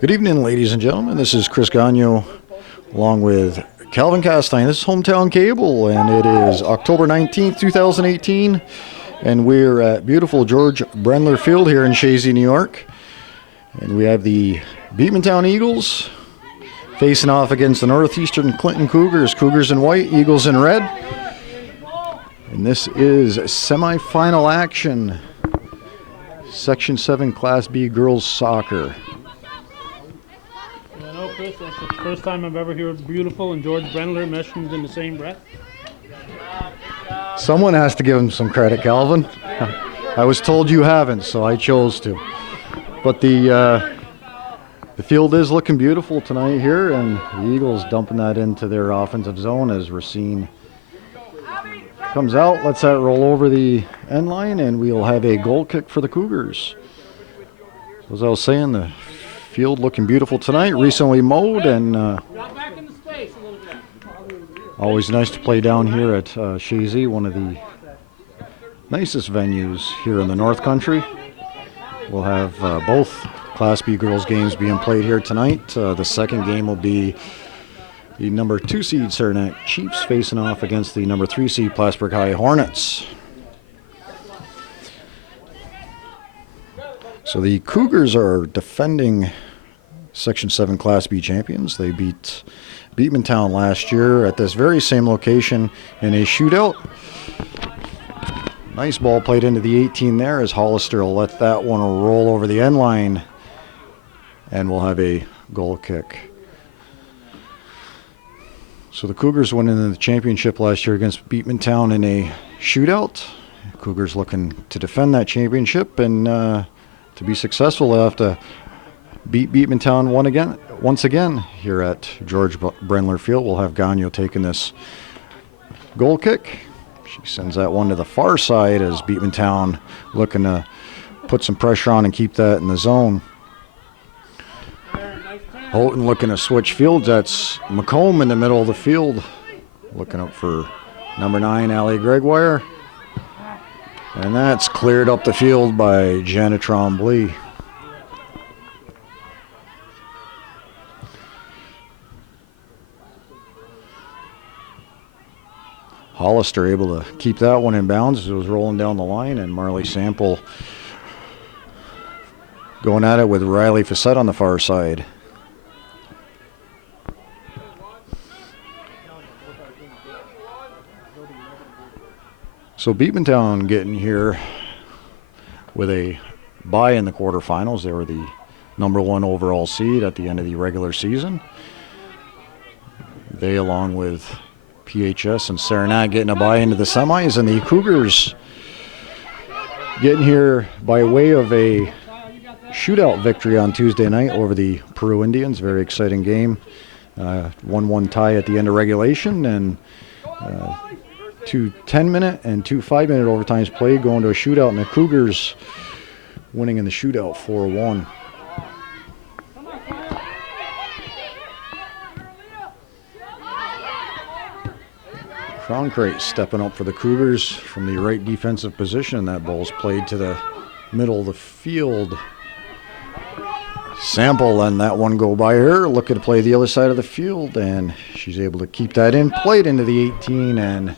Good evening, ladies and gentlemen. This is Chris Gagno along with Calvin Castine. This is Hometown Cable, and it is October 19th, 2018, and we're at beautiful George Brendler Field here in Shazy, New York. And we have the Beekmantown Eagles facing off against the Northeastern Clinton Cougars. Cougars in white, Eagles in red. And this is semifinal action. Section 7 Class B girls soccer. Chris, that's the first time I've ever heard beautiful and George Brendler mentioned in the same breath. Someone has to give him some credit, Calvin. I was told you haven't, so I chose to. But the field is looking beautiful tonight here, and the Eagles dumping that into their offensive zone as Racine comes out, lets that roll over the end line, and we'll have a goal kick for the Cougars. As I was saying, the field looking beautiful tonight, recently mowed, and always nice to play down here at Shazy, one of the nicest venues here in the North Country. We'll have both Class B girls games being played here tonight. The second game will be the number 2 seed Saranac Chiefs facing off against the number 3 seed Plattsburgh High Hornets. So the Cougars are defending Section 7 Class B champions. They beat Beekmantown last year at this very same location in a shootout. Nice ball played into the 18 there as Hollister will let that one roll over the end line, and we'll have a goal kick. So the Cougars went into the championship last year against Beekmantown in a shootout. Cougars looking to defend that championship, and to be successful, they'll have to beat Beekmantown once again here at George Brendler Field. We'll have Gagno taking this goal kick. She sends that one to the far side as Beekmantown looking to put some pressure on and keep that in the zone. Houghton looking to switch fields. That's McComb in the middle of the field, looking up for number 9, Allie Gregoire. And that's cleared up the field by Janet Trombley. Hollister able to keep that one in bounds as it was rolling down the line, and Marley Sample going at it with Riley Facette on the far side. So Beekmantown getting here with a bye in the quarterfinals. They were the number 1 overall seed at the end of the regular season. They, along with PHS and Saranac, getting a bye into the semis, and the Cougars getting here by way of a shootout victory on Tuesday night over the Peru Indians. Very exciting game. 1-1 tie at the end of regulation, and 2 10-minute and 2 5-minute overtimes played, going to a shootout, and the Cougars winning in the shootout 4-1. Crown Crate stepping up for the Cougars from the right defensive position. That ball's played to the middle of the field. Sample letting that one go by her, looking to play the other side of the field, and she's able to keep that in, played into the 18, and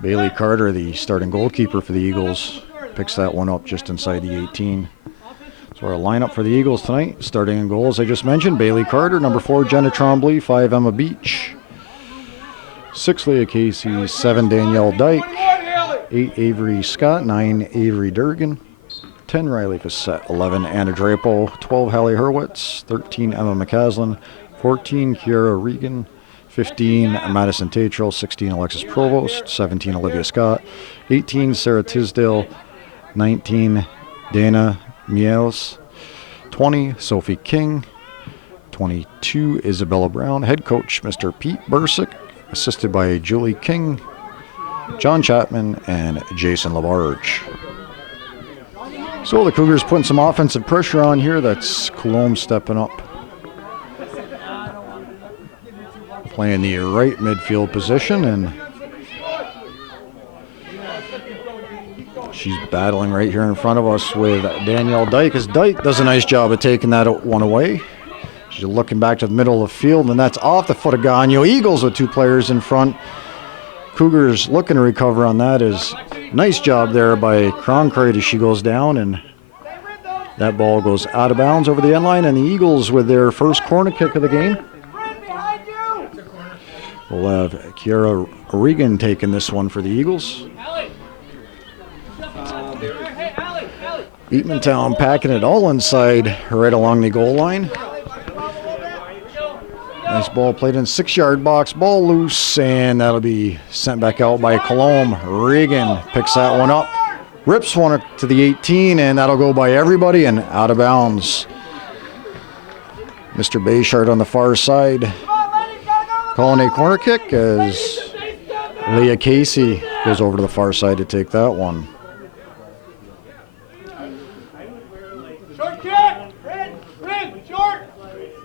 Bailey Carter, the starting goalkeeper for the Eagles, picks that one up just inside the 18. So our lineup for the Eagles tonight, starting in goals, I just mentioned, Bailey Carter, number 4, Jenna Trombley, 5, Emma Beach, 6, Leah Casey, 7, Danielle Dyke, 8, Avery Scott, 9, Avery Durgan, 10, Riley Facette, 11, Anna Drapo, 12, Hallie Hurwitz, 13, Emma McCaslin, 14, Kiara Regan, 15, Madison Tatro, 16, Alexis Provost, 17, Olivia Scott, 18, Sarah Tisdale, 19, Dana Mieles, 20, Sophie King, 22, Isabella Brown, head coach Mr. Pete Bursick, assisted by Julie King, John Chapman, and Jason Labarge. So the Cougars putting some offensive pressure on here. That's Coulombe stepping up, playing the right midfield position, and She's battling right here in front of us with Danielle Dyke, as Dyke does a nice job of taking that one away. She's looking back to the middle of the field, and that's off the foot of Gagnon. Eagles with 2 players in front. Cougars looking to recover on that. Is nice job there by Cronkite as she goes down, and that ball goes out of bounds over the end line, and the Eagles with their first corner kick of the game. We'll have Kiara Regan taking this one for the Eagles. Beekmantown packing it all inside right along the goal line. Nice ball played in 6-yard box, ball loose, and that'll be sent back out by Colombe. Regan picks that one up, rips one up to the 18, and that'll go by everybody and out of bounds. Mr. Bayshard on the far side calling a corner kick as Leah Casey goes over to the far side to take that one.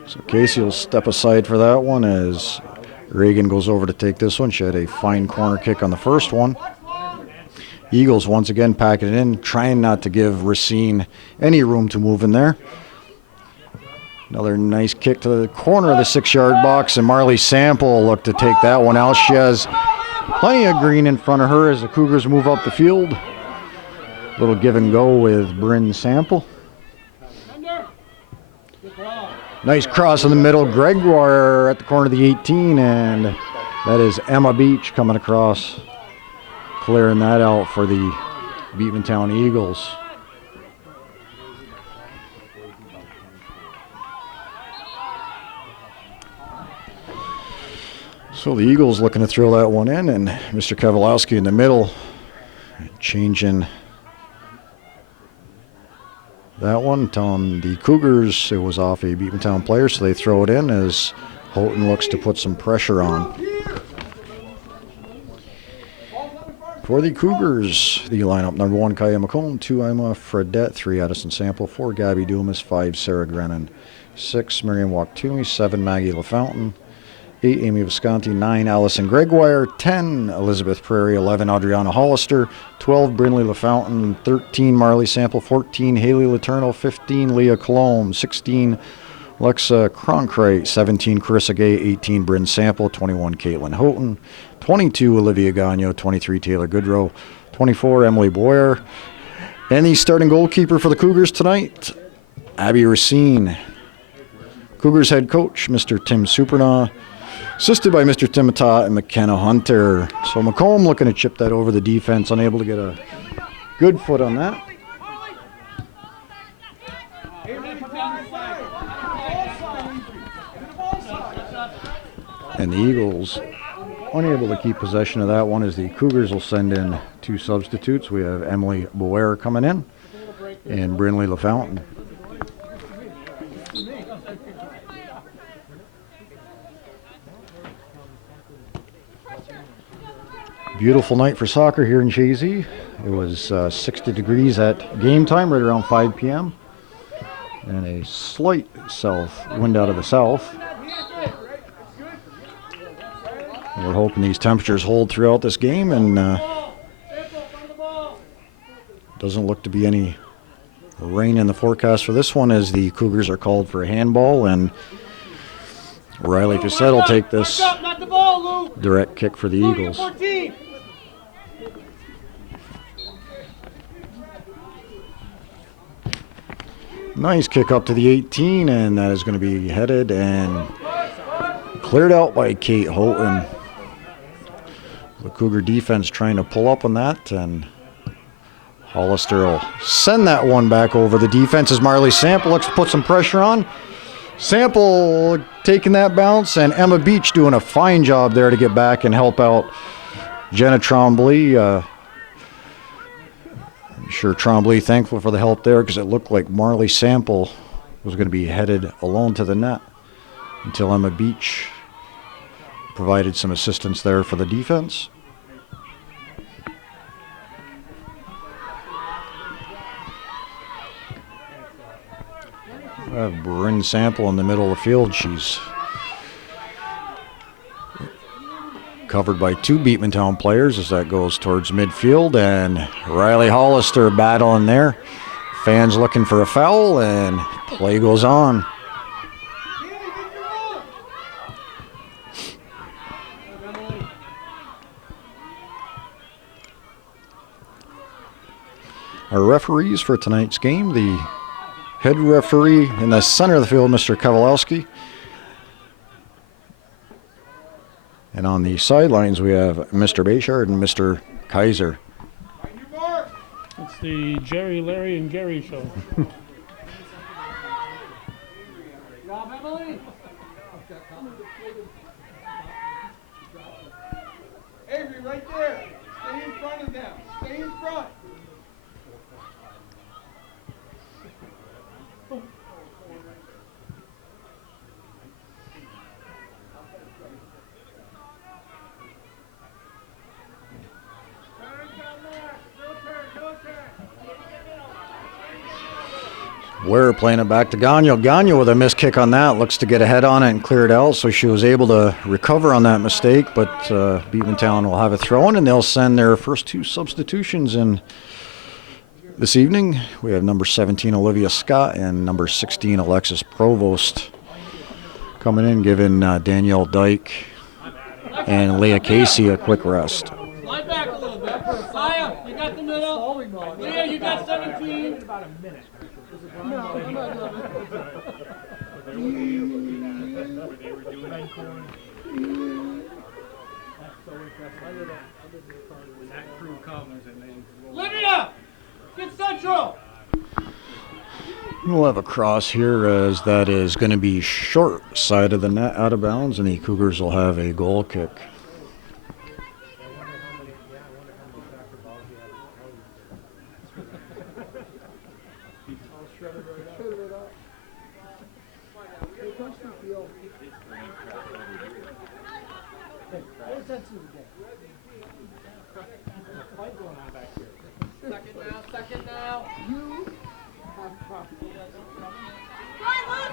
So Casey will step aside for that one as Reagan goes over to take this one. She had a fine corner kick on the first one. Eagles once again packing it in, trying not to give Racine any room to move in there. Another nice kick to the corner of the 6-yard box, and Marley Sample looked to take that one out. She has plenty of green in front of her as the Cougars move up the field. Little give and go with Bryn Sample. Nice cross in the middle. Gregoire at the corner of the 18, and that is Emma Beach coming across, clearing that out for the Beekmantown Eagles. So the Eagles looking to throw that one in, and Mr. Kowalowski in the middle, changing that one, telling the Cougars it was off a Beekmantown player, so they throw it in as Houghton looks to put some pressure on. For the Cougars, the lineup: number 1, Kaya McComb; 2, Emma Fredette; 3, Addison Sample; 4, Gabby Dumas; 5, Sarah Grennan; 6, Miriam Waktumi; 7, Maggie LaFountain; 8, Amy Visconti; 9, Allison Gregoire; 10, Elizabeth Prairie; 11, Adriana Hollister; 12, Brinley LaFountain; 13, Marley Sample; 14, Haley Letourneau; 15, Leah Colombe; 16, Alexa Cronkite; 17, Carissa Gay; 18, Bryn Sample; 21, Caitlin Houghton; 22, Olivia Gagnon; 23, Taylor Goodrow; 24, Emily Boyer. And the starting goalkeeper for the Cougars tonight, Abby Racine. Cougars head coach, Mr. Tim Supernaw, assisted by Mr. Timotah and McKenna Hunter. So McComb looking to chip that over the defense, unable to get a good foot on that. And the Eagles unable to keep possession of that one as the Cougars will send in 2 substitutes. We have Emily Boer coming in and Brinley LaFountain. Beautiful night for soccer here in Chazy. It was 60 degrees at game time, right around 5 p.m. And a slight south wind out of the south. We're hoping these temperatures hold throughout this game, and doesn't look to be any rain in the forecast for this one, as the Cougars are called for a handball, and Riley Cassette will take this direct kick for the Eagles. Nice kick up to the 18, and that is going to be headed and cleared out by Kate Houghton. The Cougar defense trying to pull up on that, and Hollister will send that one back over the defense as Marley Sample looks to put some pressure on. Sample taking that bounce, and Emma Beach doing a fine job there to get back and help out Jenna Tremblay. I'm sure Tremblay thankful for the help there, because it looked like Marley Sample was going to be headed alone to the net until Emma Beach provided some assistance there for the defense. We have Bryn Sample in the middle of the field. She's covered by two Beekmantown players as that goes towards midfield, and Riley Hollister battling there. Fans looking for a foul, and play goes on. Our referees for tonight's game, the head referee in the center of the field, Mr. Kowalski. And on the sidelines, we have Mr. Bayshard and Mr. Kaiser. It's the Jerry, Larry, and Gary show. Avery, right there. Stay in front of them. Stay in front. We're playing it back to Gagnon. Gagnon with a missed kick on that. Looks to get a head on it and clear it out, so she was able to recover on that mistake, but Beekmantown will have a throw in, and they'll send their first two substitutions in this evening. We have number 17, Olivia Scott, and number 16, Alexis Provost, coming in, giving Danielle Dyke and Leah Casey a quick rest. Slide back a little bit. Saya, you got the middle. Leah, you got 17. About a minute. No, I'm not doing Lydia, get central. We'll have a cross here as that is going to be short side of the net, out of bounds, and the Cougars will have a goal kick.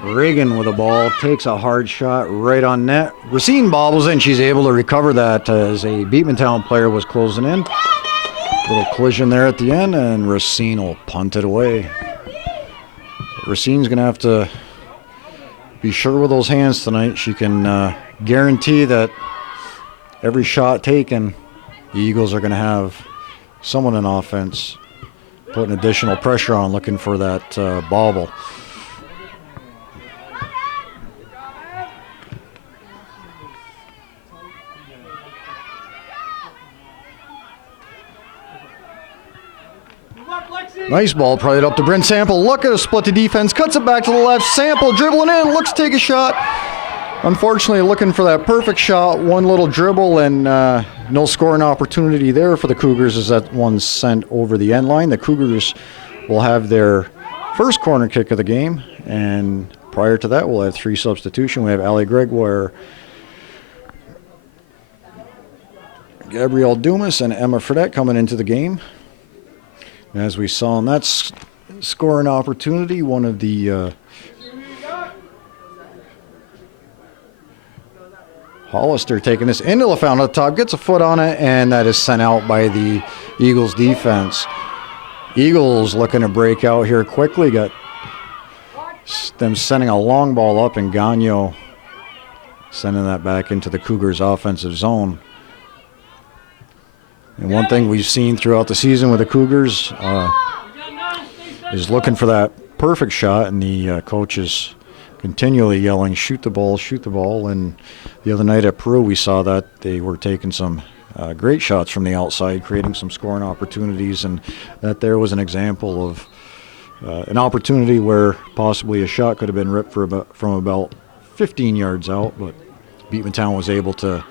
Reagan with the ball, takes a hard shot right on net. Racine bobbles in. She's able to recover that as a Beekmantown player was closing in. Little collision there at the end, and Racine will punt it away. So Racine's going to have to be sure with those hands tonight. She can guarantee that every shot taken, the Eagles are going to have someone in offense putting additional pressure on, looking for that bobble. Nice ball, probably up to Bryn Sample. Look at a split to defense, cuts it back to the left. Sample dribbling in, looks to take a shot. Unfortunately, looking for that perfect shot. One little dribble and no scoring opportunity there for the Cougars as that one's sent over the end line. The Cougars will have their first corner kick of the game, and prior to that, we'll have three substitutions. We have Ali Gregoire, Gabrielle Dumas, and Emma Fredette coming into the game. As we saw in that scoring opportunity, one of the Hollister taking this into the foul at the top, gets a foot on it, and that is sent out by the Eagles defense. Eagles looking to break out here quickly. Got them sending a long ball up, and Gagnon sending that back into the Cougars offensive zone. And one thing we've seen throughout the season with the Cougars is looking for that perfect shot, and the coach is continually yelling, shoot the ball. And the other night at Peru, we saw that they were taking some great shots from the outside, creating some scoring opportunities, and that there was an example of an opportunity where possibly a shot could have been ripped from about 15 yards out, but Beekmantown was able to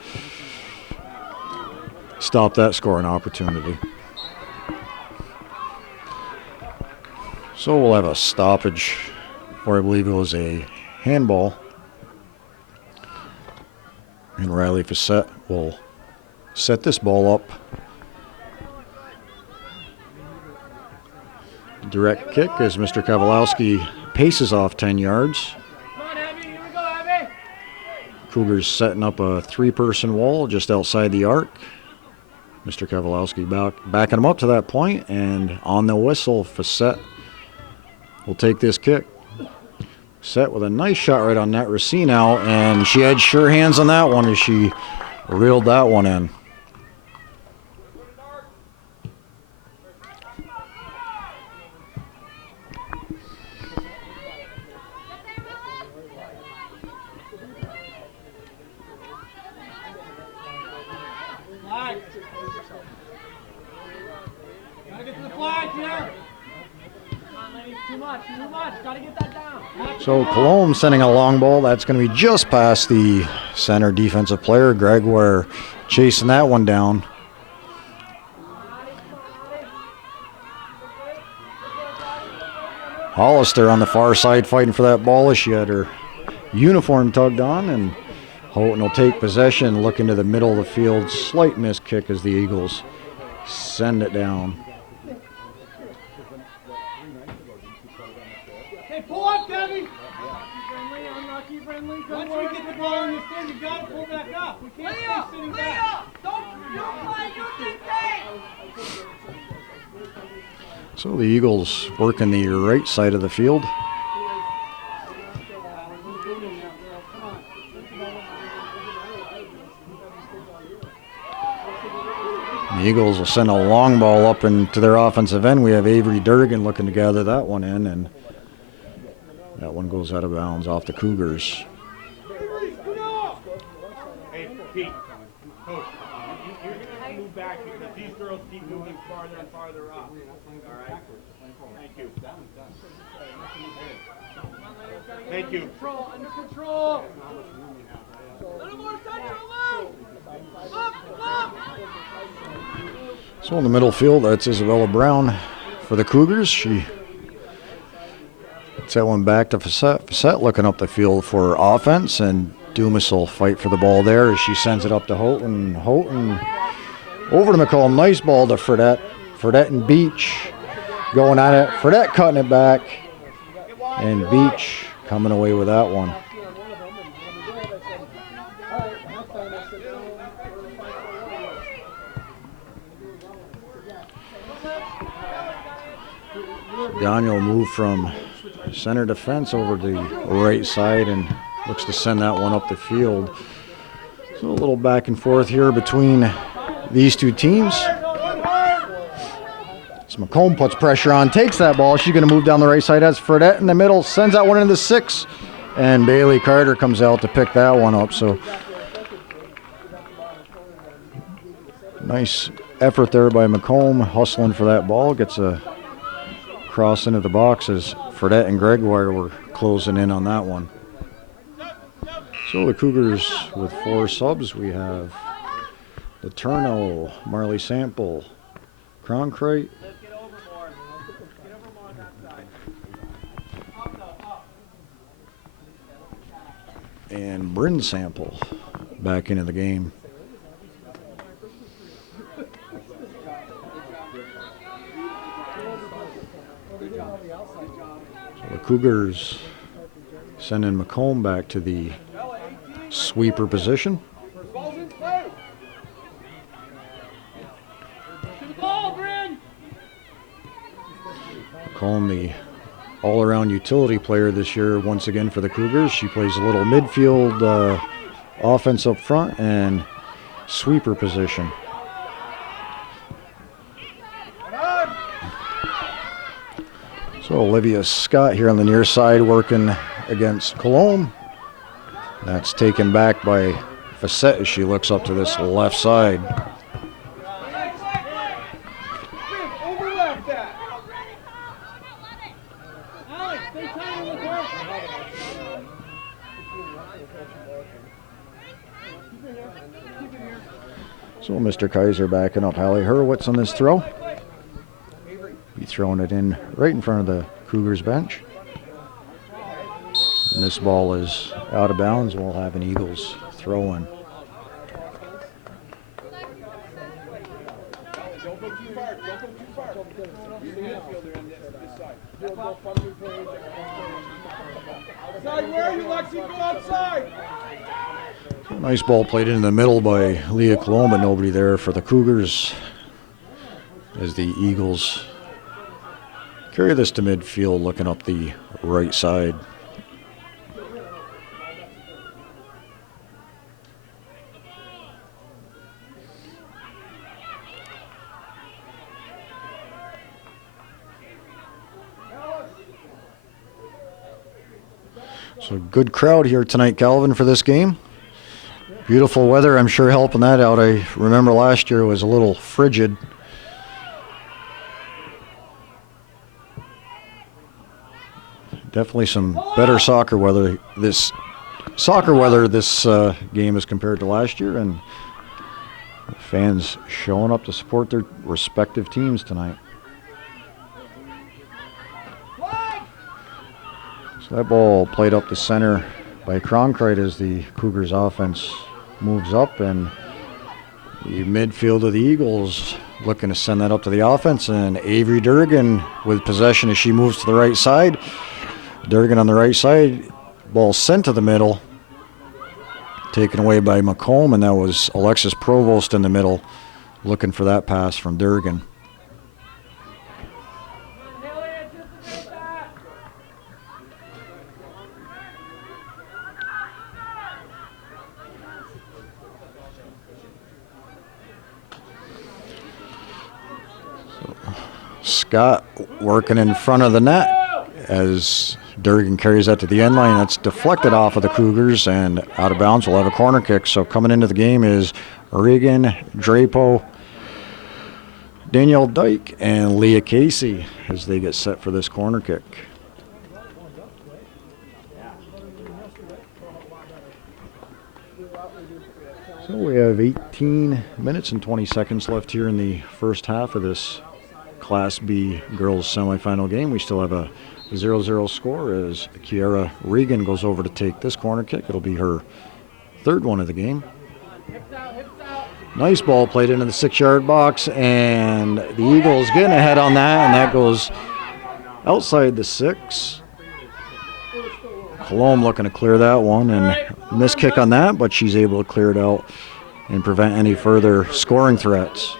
stop that scoring opportunity. So we'll have a stoppage, or I believe it was a handball. And Riley Facette will set this ball up. Direct kick as Mr. Kowalski paces off 10 yards. Cougars setting up a 3-person wall just outside the arc. Mr. Kowalski backing them up to that point, and on the whistle, Facette will take this kick. Facette with a nice shot right on net. Racine out, and she had sure hands on that one as she reeled that one in. So Cologne sending a long ball. That's going to be just past the center defensive player. Gregoire chasing that one down. Hollister on the far side fighting for that ball as she had her uniform tugged on, and Houghton will take possession, look into the middle of the field. Slight miss kick as the Eagles send it down. Hey, pull up, Debbie! Once we get the ball in the stand, you gotta pull back up. We can't stay sitting back. Don't play, you dictate! So the Eagles working the right side of the field. The Eagles will send a long ball up into their offensive end. We have Avery Durgan looking to gather that one in, and that one goes out of bounds off the Cougars. Hey, Pete, Coach, you're going to move back because these girls keep moving farther and farther up. All right? Thank you. Thank you. Control, under control! A little more central, up! So in the middle field, that's Isabella Brown for the Cougars. She gets that one back to Facette. Facette looking up the field for offense, and Dumas will fight for the ball there as she sends it up to Houghton. Houghton over to McCollum. Nice ball to Fredette. Fredette and Beach going at it. Fredette cutting it back, and Beach coming away with that one. Daniel moved from center defense over to the right side and looks to send that one up the field. So a little back and forth here between these two teams. So McComb puts pressure on, takes that ball. She's going to move down the right side. Has Fredette in the middle, sends that one into the 6, and Bailey Carter comes out to pick that one up. So nice effort there by McComb, hustling for that ball. Gets a cross into the box as Fredette and Gregoire were closing in on that one. So the Cougars with 4 subs. We have Letourneau, Marley Sample, Cronkite, and Bryn Sample back into the game. The Cougars sending McComb back to the sweeper position. McComb, the all-around utility player this year once again for the Cougars. She plays a little midfield offense up front and sweeper position. So Olivia Scott here on the near side working against Cologne. That's taken back by Facette as she looks up to this left side. Overlap that! Alex, stay tight with her! So Mr. Kaiser backing up Hallie Hurwitz on this throw. Be throwing it in right in front of the Cougars bench. And this ball is out of bounds. We'll have an Eagles throw in. Don't go too far. Don't go too far. You're the midfielder on this side. Outside, where are you, Lexi? Go outside! Nice ball played into the middle by Leah Colomb, but nobody there for the Cougars as the Eagles carry this to midfield, looking up the right side. So good crowd here tonight, Calvin, for this game. Beautiful weather, I'm sure helping that out. I remember last year it was a little frigid. Definitely some better soccer weather this game as compared to last year, and fans showing up to support their respective teams tonight. So that ball played up the center by Cronkite as the Cougars offense moves up, and the midfield of the Eagles looking to send that up to the offense, and Avery Durgan with possession as she moves to the right side. Durgan on the right side, ball sent to the middle, taken away by McComb, and that was Alexis Provost in the middle looking for that pass from Durgan. Scott working in front of the net as Durgan carries that to the end line. That's deflected off of the Cougars and out of bounds. We'll have a corner kick. So coming into the game is Reagan, Drapo, Danielle Dyke, and Leah Casey as they get set for this corner kick. So we have 18 minutes and 20 seconds left here in the first half of this Class B girls semifinal game. We still have a 0-0 score as Kiara Regan goes over to take this corner kick. It'll be her third one of the game. Nice ball played into the 6-yard box, and the Eagles getting ahead on that, and that goes outside the 6. Colomb looking to clear that one, and missed kick on that, but she's able to clear it out and prevent any further scoring threats.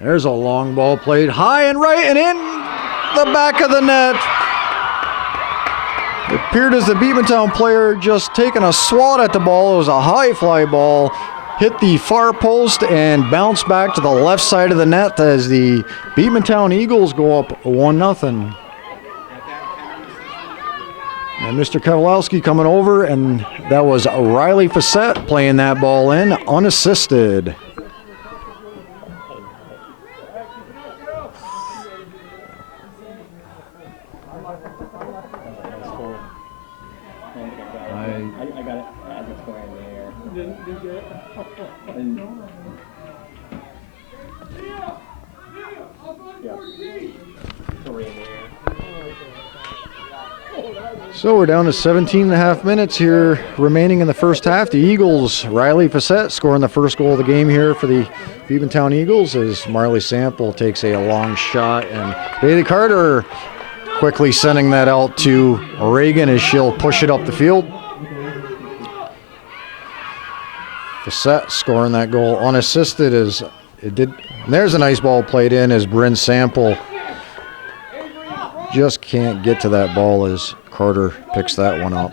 There's a long ball played high and right and in the back of the net. It appeared as the Beekmantown player just taking a swat at the ball. It was a high fly ball, hit the far post and bounced back to the left side of the net as the Beekmantown Eagles go up 1-0. And Mr. Kowalski coming over, and that was Riley Facette playing that ball in unassisted. I got it as it's going there. Didn't get it. So we're down to 17 and a half minutes here remaining in the first half. The Eagles, Riley Facette scoring the first goal of the game here for the Beekmantown Eagles as Marley Sample takes a long shot, and Bailey Carter quickly sending that out to Reagan as she'll push it up the field. Facette scoring that goal unassisted as it did. And there's a nice ball played in as Bryn Sample just can't get to that ball as Carter picks that one up.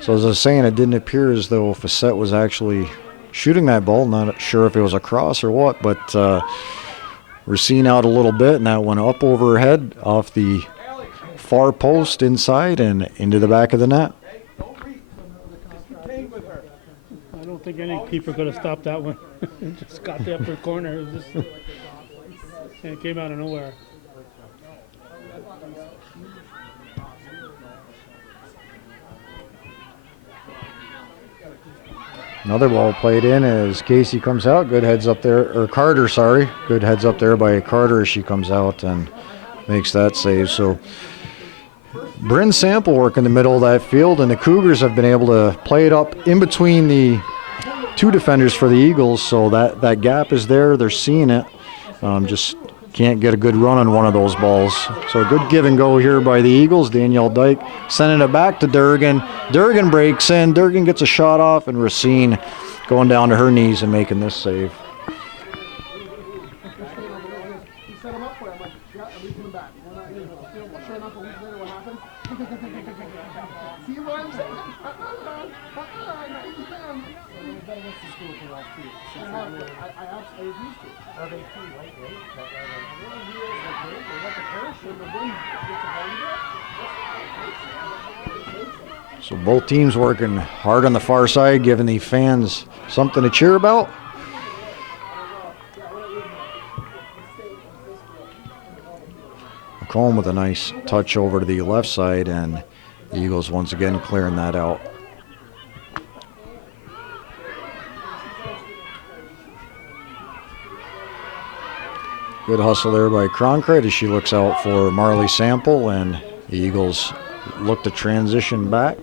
So as I was saying, it didn't appear as though Facette was actually shooting that ball. Not sure if it was a cross or what, but we're seeing out a little bit, and that went up over her head off the far post inside and into the back of the net. I don't think any keeper could have stopped that one. It just got the upper corner. It was just, and it came out of nowhere. Another ball played in as Casey comes out. Good heads up there, or Carter, sorry. Good heads up there by Carter as she comes out and makes that save. So Bryn Sample work in the middle of that field, and the Cougars have been able to play it up in between the two defenders for the Eagles, so that gap is there. They're seeing it. Just can't get a good run on one of those balls. So a good give and go here by the Eagles. Danielle Dyke sending it back to Durgan. Durgan breaks in. Durgan gets a shot off, and Racine going down to her knees and making this save. So both teams working hard on the far side, giving the fans something to cheer about. McComb with a nice touch over to the left side, and the Eagles once again clearing that out. Good hustle there by Cronkite as she looks out for Marley Sample, and the Eagles look to transition back.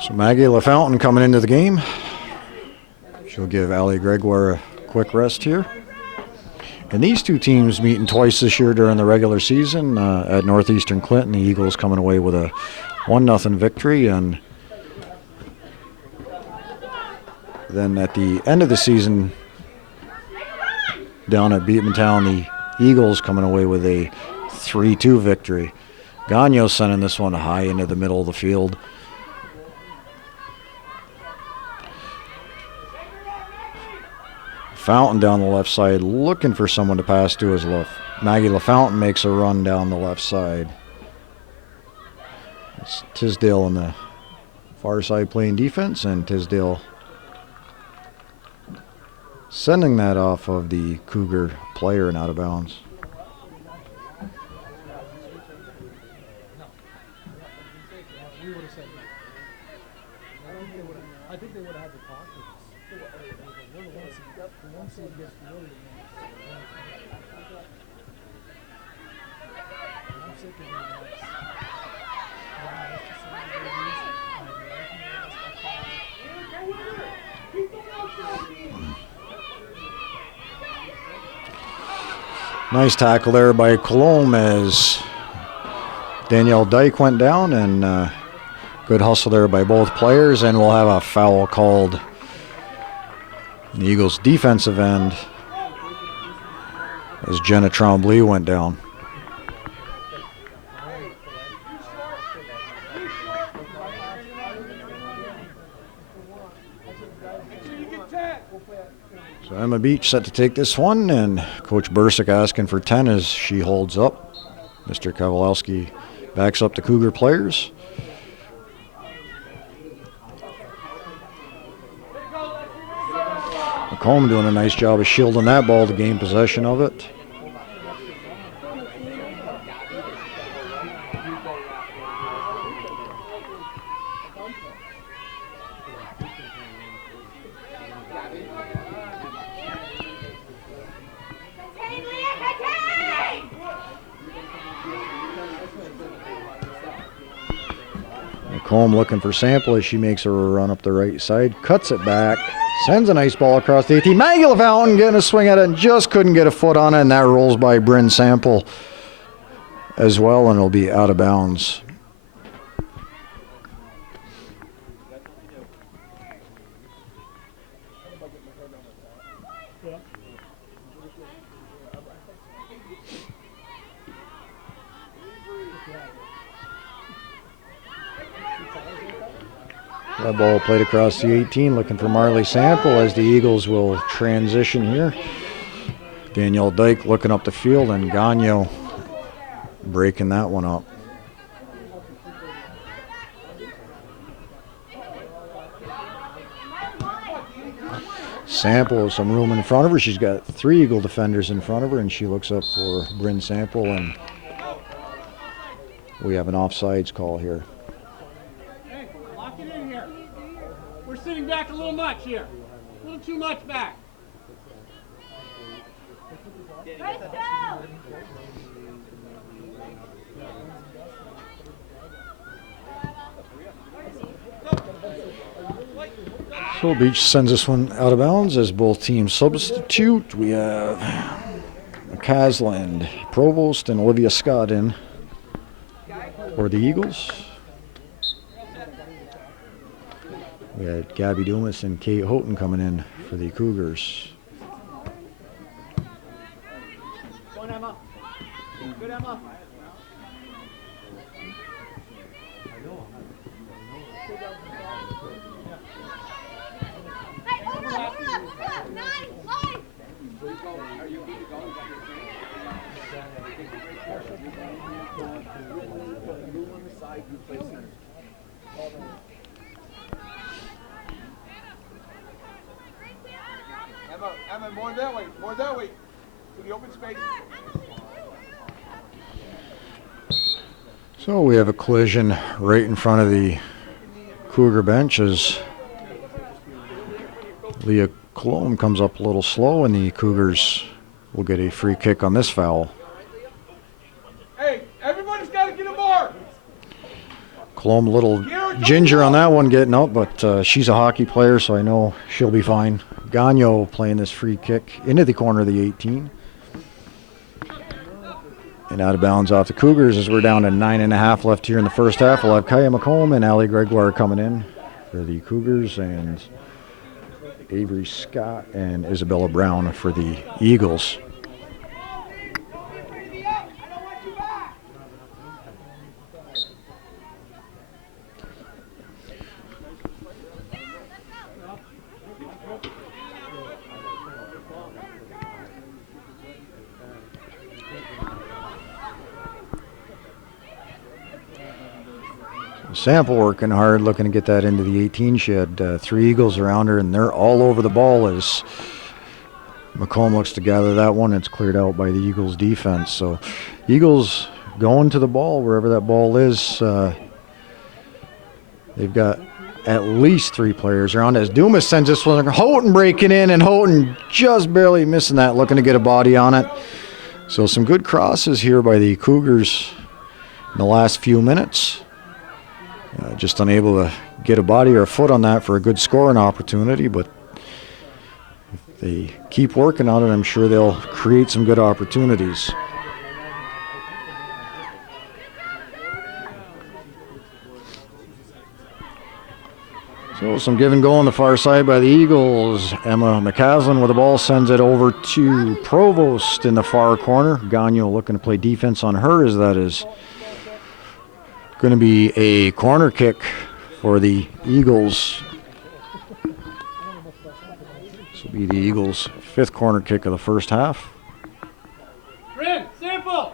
So Maggie LaFountain coming into the game. She'll give Allie Gregoire a quick rest here. And these two teams meeting twice this year during the regular season at Northeastern Clinton. The Eagles coming away with a 1-0 victory, and then at the end of the season down at Beekmantown, the Eagles coming away with a 3-2 victory. Gagno sending this one high into the middle of the field. Fountain down the left side, looking for someone to pass to his left. Maggie LaFountain makes a run down the left side. It's Tisdale on the far side playing defense, and Tisdale sending that off of the Cougar player and out of bounds. Nice tackle there by Colombe as Danielle Dyke went down, and good hustle there by both players, and we'll have a foul called in the Eagles' defensive end as Jenna Tremblay went down. So Emma Beach set to take this one, and Coach Bursick asking for 10 as she holds up. Mr. Kowalski backs up the Cougar players. McComb doing a nice job of shielding that ball to gain possession of it. McComb looking for Sample as she makes her run up the right side, cuts it back, sends a nice ball across the 18. Maggie LaFountain getting a swing at it and just couldn't get a foot on it, and that rolls by Bryn Sample as well, and it'll be out of bounds. That ball played across the 18, looking for Marley Sample as the Eagles will transition here. Danielle Dyke looking up the field, and Gagno breaking that one up. Sample has some room in front of her. She's got 3 Eagle defenders in front of her, and she looks up for Bryn Sample, and We have an offsides call here. Hey, lock it in here. We're sitting back a little much here. A little too much back. Let's go! So Beach sends this one out of bounds as both teams substitute. We have Casland, Provost, and Olivia Scott in for the Eagles. We had Gabby Dumas and Kate Houghton coming in for the Cougars. Go on, Emma. Good, Emma. Hey, over, nine, line! Emma, more that way, to the open space. So we have a collision right in front of the Cougar bench as Leah Colomb comes up a little slow, and the Cougars will get a free kick on this foul. Hey, everybody's got to get a mark. Colomb a little ginger on that one getting up, but she's a hockey player, so I know she'll be fine. Gagno playing this free kick into the corner of the 18. And out of bounds off the Cougars as we're down to 9.5 left here in the first half. We'll have Kaya McComb and Allie Gregoire coming in for the Cougars, and Avery Scott and Isabella Brown for the Eagles. Sample working hard, looking to get that into the 18. She had 3 Eagles around her, and they're all over the ball as McComb looks to gather that one. It's cleared out by the Eagles defense. So Eagles going to the ball wherever that ball is. They've got at least 3 players around as Dumas sends this one. Houghton breaking in, and Houghton just barely missing that, looking to get a body on it. So some good crosses here by the Cougars in the last few minutes. Just unable to get a body or a foot on that for a good scoring opportunity, but if they keep working on it, I'm sure they'll create some good opportunities. So some give and go on the far side by the Eagles. Emma McCaslin with the ball sends it over to Provost in the far corner. Gagno looking to play defense on her as that is going to be a corner kick for the Eagles. This will be the Eagles' 5th corner kick of the first half. Bryn, Sample,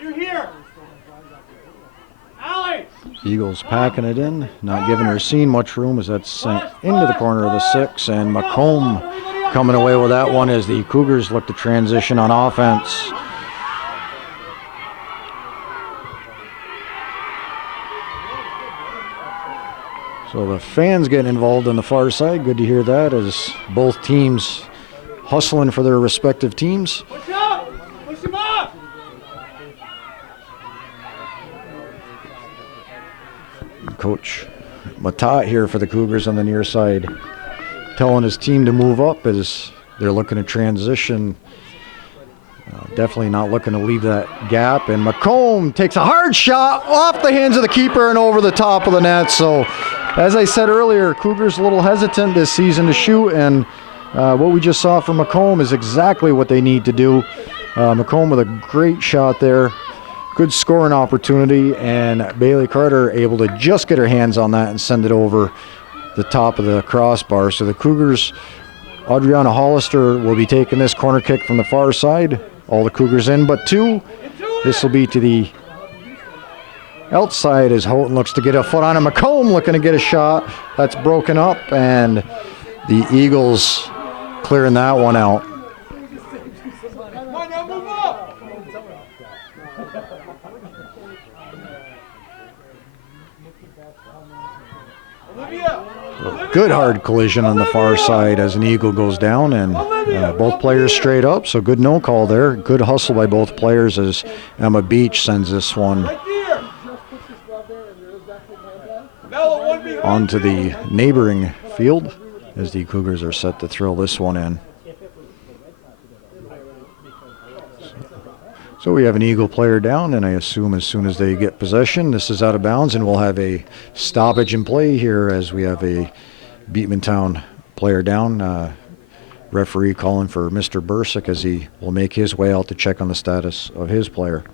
you're here. Allie. Eagles packing it in, not giving her scene much room as that's sent into the corner of the 6, and McComb coming away with that one as the Cougars look to transition on offense. So the fans getting involved on the far side. Good to hear that as both teams hustling for their respective teams. Push up. Push him up. Coach Matat here for the Cougars on the near side, telling his team to move up as they're looking to transition. Definitely not looking to leave that gap. And McComb takes a hard shot off the hands of the keeper and over the top of the net. So, as I said earlier, Cougars a little hesitant this season to shoot, and what we just saw from McComb is exactly what they need to do. McComb with a great shot there. Good scoring opportunity, and Bailey Carter able to just get her hands on that and send it over the top of the crossbar. So the Cougars, Adriana Hollister will be taking this corner kick from the far side. All the Cougars in but 2. This will be to the outside as Houghton looks to get a foot on it. McComb looking to get a shot. That's broken up, and the Eagles clearing that one out. Good hard collision on the far side as an eagle goes down, and both players straight up, so good no call there. Good hustle by both players as Emma Beach sends this one onto the neighboring field as the Cougars are set to throw this one in. So we have an Eagle player down, and I assume as soon as they get possession, this is out of bounds, and we'll have a stoppage in play here as we have a Beekmantown player down. Referee calling for Mr. Bursick as he will make his way out to check on the status of his player.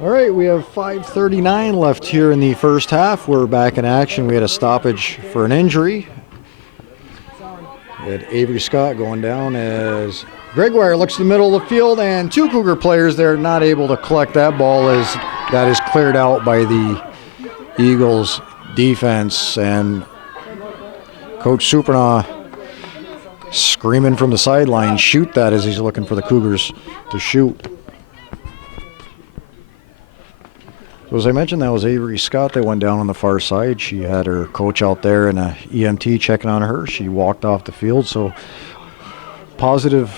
All right, we have 5:39 left here in the first half. We're back in action. We had a stoppage for an injury. We had Avery Scott going down as Gregoire looks to the middle of the field, and two Cougar players there not able to collect that ball as that is cleared out by the Eagles defense, and Coach Supernaw screaming from the sideline, shoot that, as he's looking for the Cougars to shoot. So as I mentioned, that was Avery Scott that went down on the far side. She had her coach out there and a EMT checking on her. She walked off the field, so positive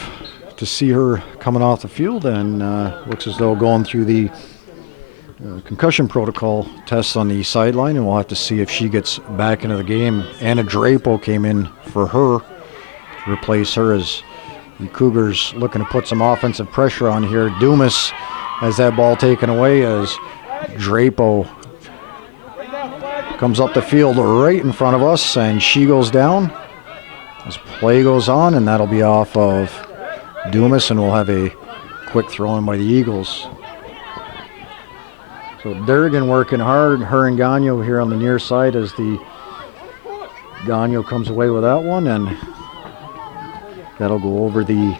to see her coming off the field, and looks as though going through the concussion protocol tests on the sideline, and we'll have to see if she gets back into the game. Anna Drapo came in for her to replace her as the Cougars looking to put some offensive pressure on here. Dumas has that ball taken away as Drapo comes up the field right in front of us, and she goes down as play goes on, and that'll be off of Dumas, and we'll have a quick throw in by the Eagles. So Durgan working hard, her and Gagno here on the near side as the Gagno comes away with that one, and that'll go over the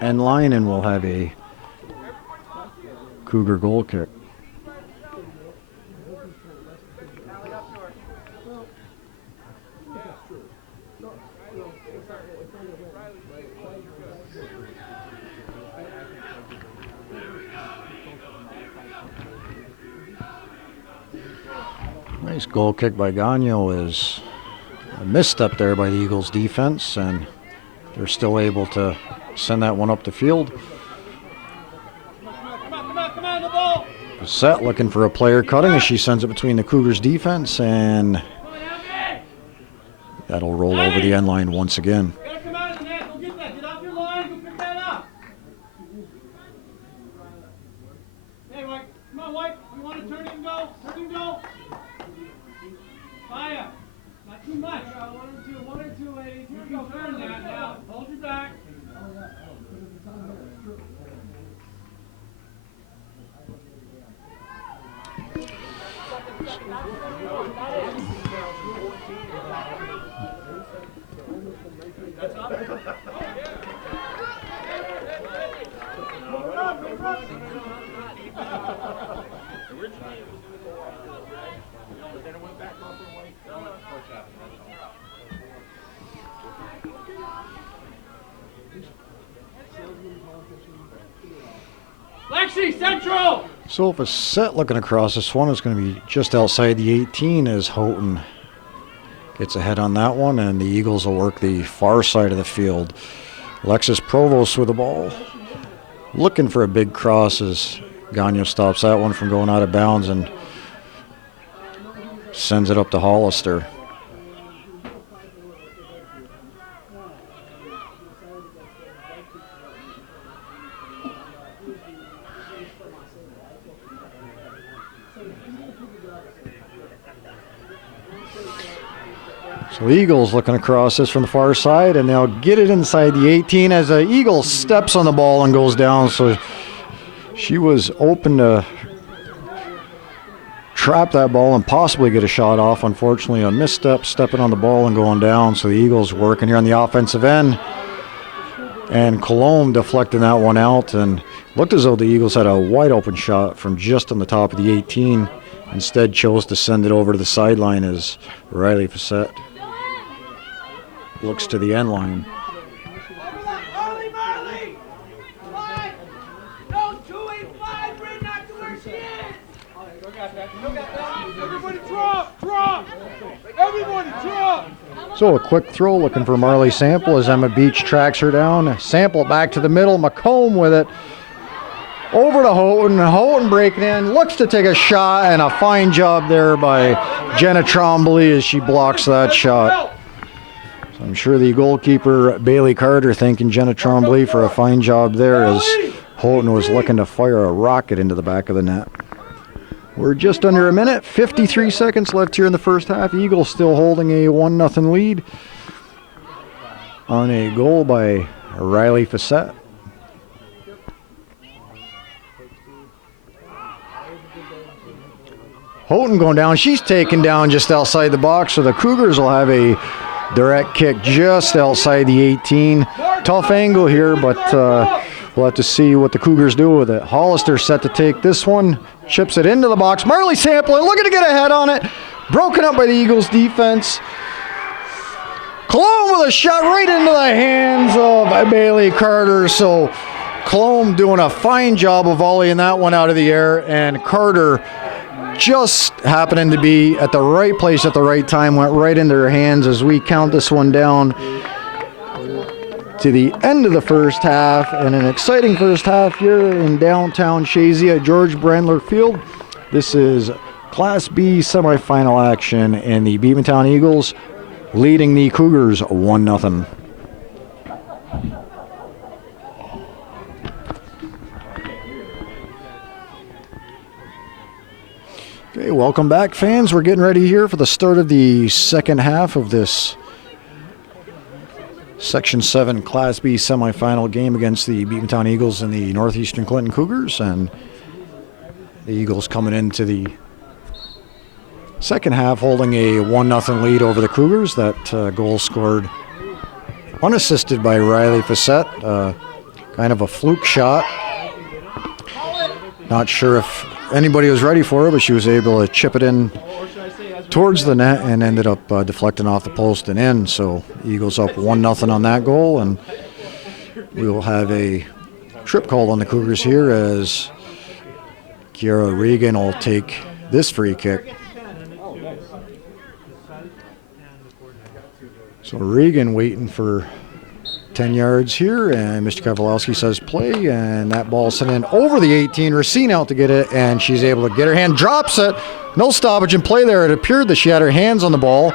end line, and we'll have a Cougar goal kick. Nice goal kick by Gagno is a misstep there by the Eagles defense, and they're still able to send that one up the field. Set looking for a player cutting as she sends it between the Cougars defense, and that'll roll over the end line once again. Central! So if a set looking across this one is going to be just outside the 18 as Houghton gets ahead on that one, and the Eagles will work the far side of the field. Alexis Provost with the ball, looking for a big cross as Gagno stops that one from going out of bounds and sends it up to Hollister. So the Eagles looking across this from the far side, and they'll get it inside the 18 as the Eagle steps on the ball and goes down. So she was open to trap that ball and possibly get a shot off. Unfortunately, a misstep, stepping on the ball and going down. So the Eagles working here on the offensive end. And Cologne deflecting that one out, and looked as though the Eagles had a wide open shot from just on the top of the 18. Instead chose to send it over to the sideline as Riley Facette looks to the end line. Everybody drop! Drop! Everybody drop! So a quick throw looking for Marley Sample as Emma Beach tracks her down. Sample back to the middle. McComb with it. Over to Houghton. Houghton breaking in. Looks to take a shot, and a fine job there by Jenna Trombley as she blocks that shot. So I'm sure the goalkeeper, Bailey Carter, thanking Jenna Trombley for a fine job there as Houghton was looking to fire a rocket into the back of the net. We're just under a minute, 53 seconds left here in the first half. Eagles still holding a 1-0 lead on a goal by Riley Facette. Houghton going down. She's taken down just outside the box, so the Cougars will have a direct kick just outside the 18. Tough angle here, but we'll have to see what the Cougars do with it. Hollister set to take this one. Chips it into the box. Marley Sampler looking to get ahead on it. Broken up by the Eagles defense. Cologne with a shot right into the hands of Bailey Carter. So Cologne doing a fine job of volleying that one out of the air, and Carter just happening to be at the right place at the right time, went right into her hands as we count this one down to the end of the first half, and an exciting first half here in downtown Chazy at George Brendler Field. This is Class B semifinal action, and the Beekmantown Eagles leading the Cougars 1-0. Okay, welcome back, fans. We're getting ready here for the start of the second half of this Section 7 Class B semifinal game against the Beekmantown Eagles and the Northeastern Clinton Cougars. And the Eagles coming into the second half holding a 1-0 lead over the Cougars. That goal scored unassisted by Riley Facette. Kind of a fluke shot. Not sure if anybody was ready for it, but she was able to chip it in towards the net and ended up deflecting off the post and in. So Eagles up 1-0 on that goal, and we will have a trip called on the Cougars here as Kiara Regan will take this free kick. So Regan waiting for 10 yards here, and Mr. Kowalski says play, and that ball sent in over the 18. Racine out to get it, and she's able to get her hand, drops it. No stoppage in play there. It appeared that she had her hands on the ball.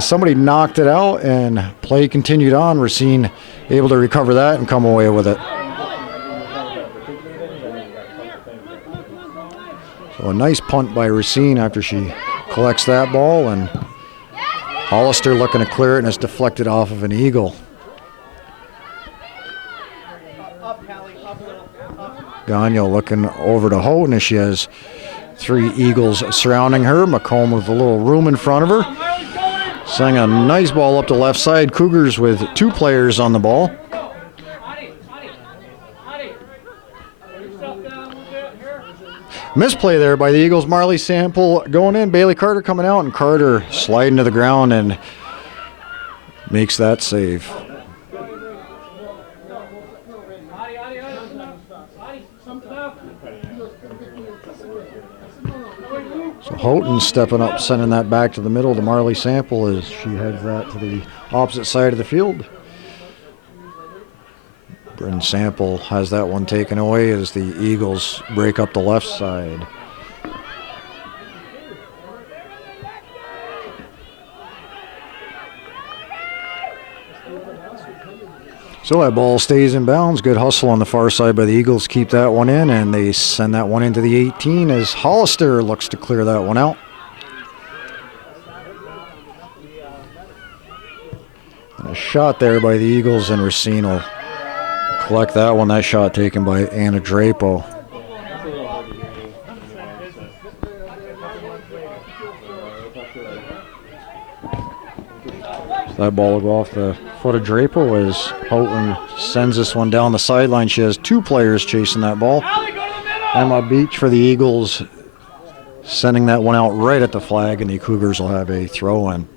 Somebody knocked it out, and play continued on. Racine able to recover that and come away with it. So a nice punt by Racine after she collects that ball, and Hollister looking to clear it, and it's deflected off of an Eagle. Gagnon looking over to Houghton as she has three Eagles surrounding her. McComb with a little room in front of her. Sending a nice ball up the left side. Cougars with two players on the ball. Misplay there by the Eagles. Marley Sample going in. Bailey Carter coming out, and Carter sliding to the ground and makes that save. So Houghton stepping up, sending that back to the middle to Marley Sample as she heads that to the opposite side of the field. Bryn Sample has that one taken away as the Eagles break up the left side. So that ball stays in bounds. Good hustle on the far side by the Eagles. Keep that one in, and they send that one into the 18 as Hollister looks to clear that one out. And a shot there by the Eagles, and Racine will collect that one. That shot taken by Anna Drapo. So that ball will go off the foot of Drapo as Houghton sends this one down the sideline. She has two players chasing that ball. Emma Beach for the Eagles sending that one out right at the flag, and the Cougars will have a throw in.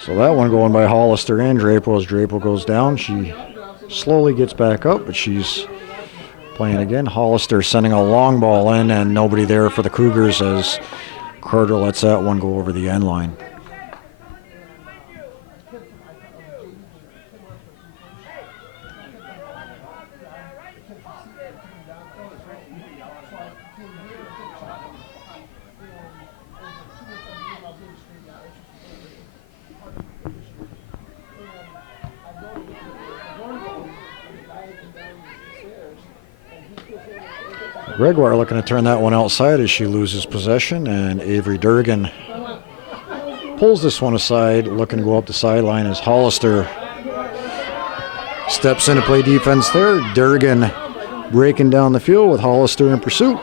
So that one going by Hollister and Drapo as Drapo goes down. She slowly gets back up, but she's playing again. Hollister sending a long ball in, and nobody there for the Cougars as Carter lets that one go over the end line. Gregoire looking to turn that one outside as she loses possession, and Avery Durgan pulls this one aside, looking to go up the sideline as Hollister steps in to play defense there. Durgan breaking down the field with Hollister in pursuit.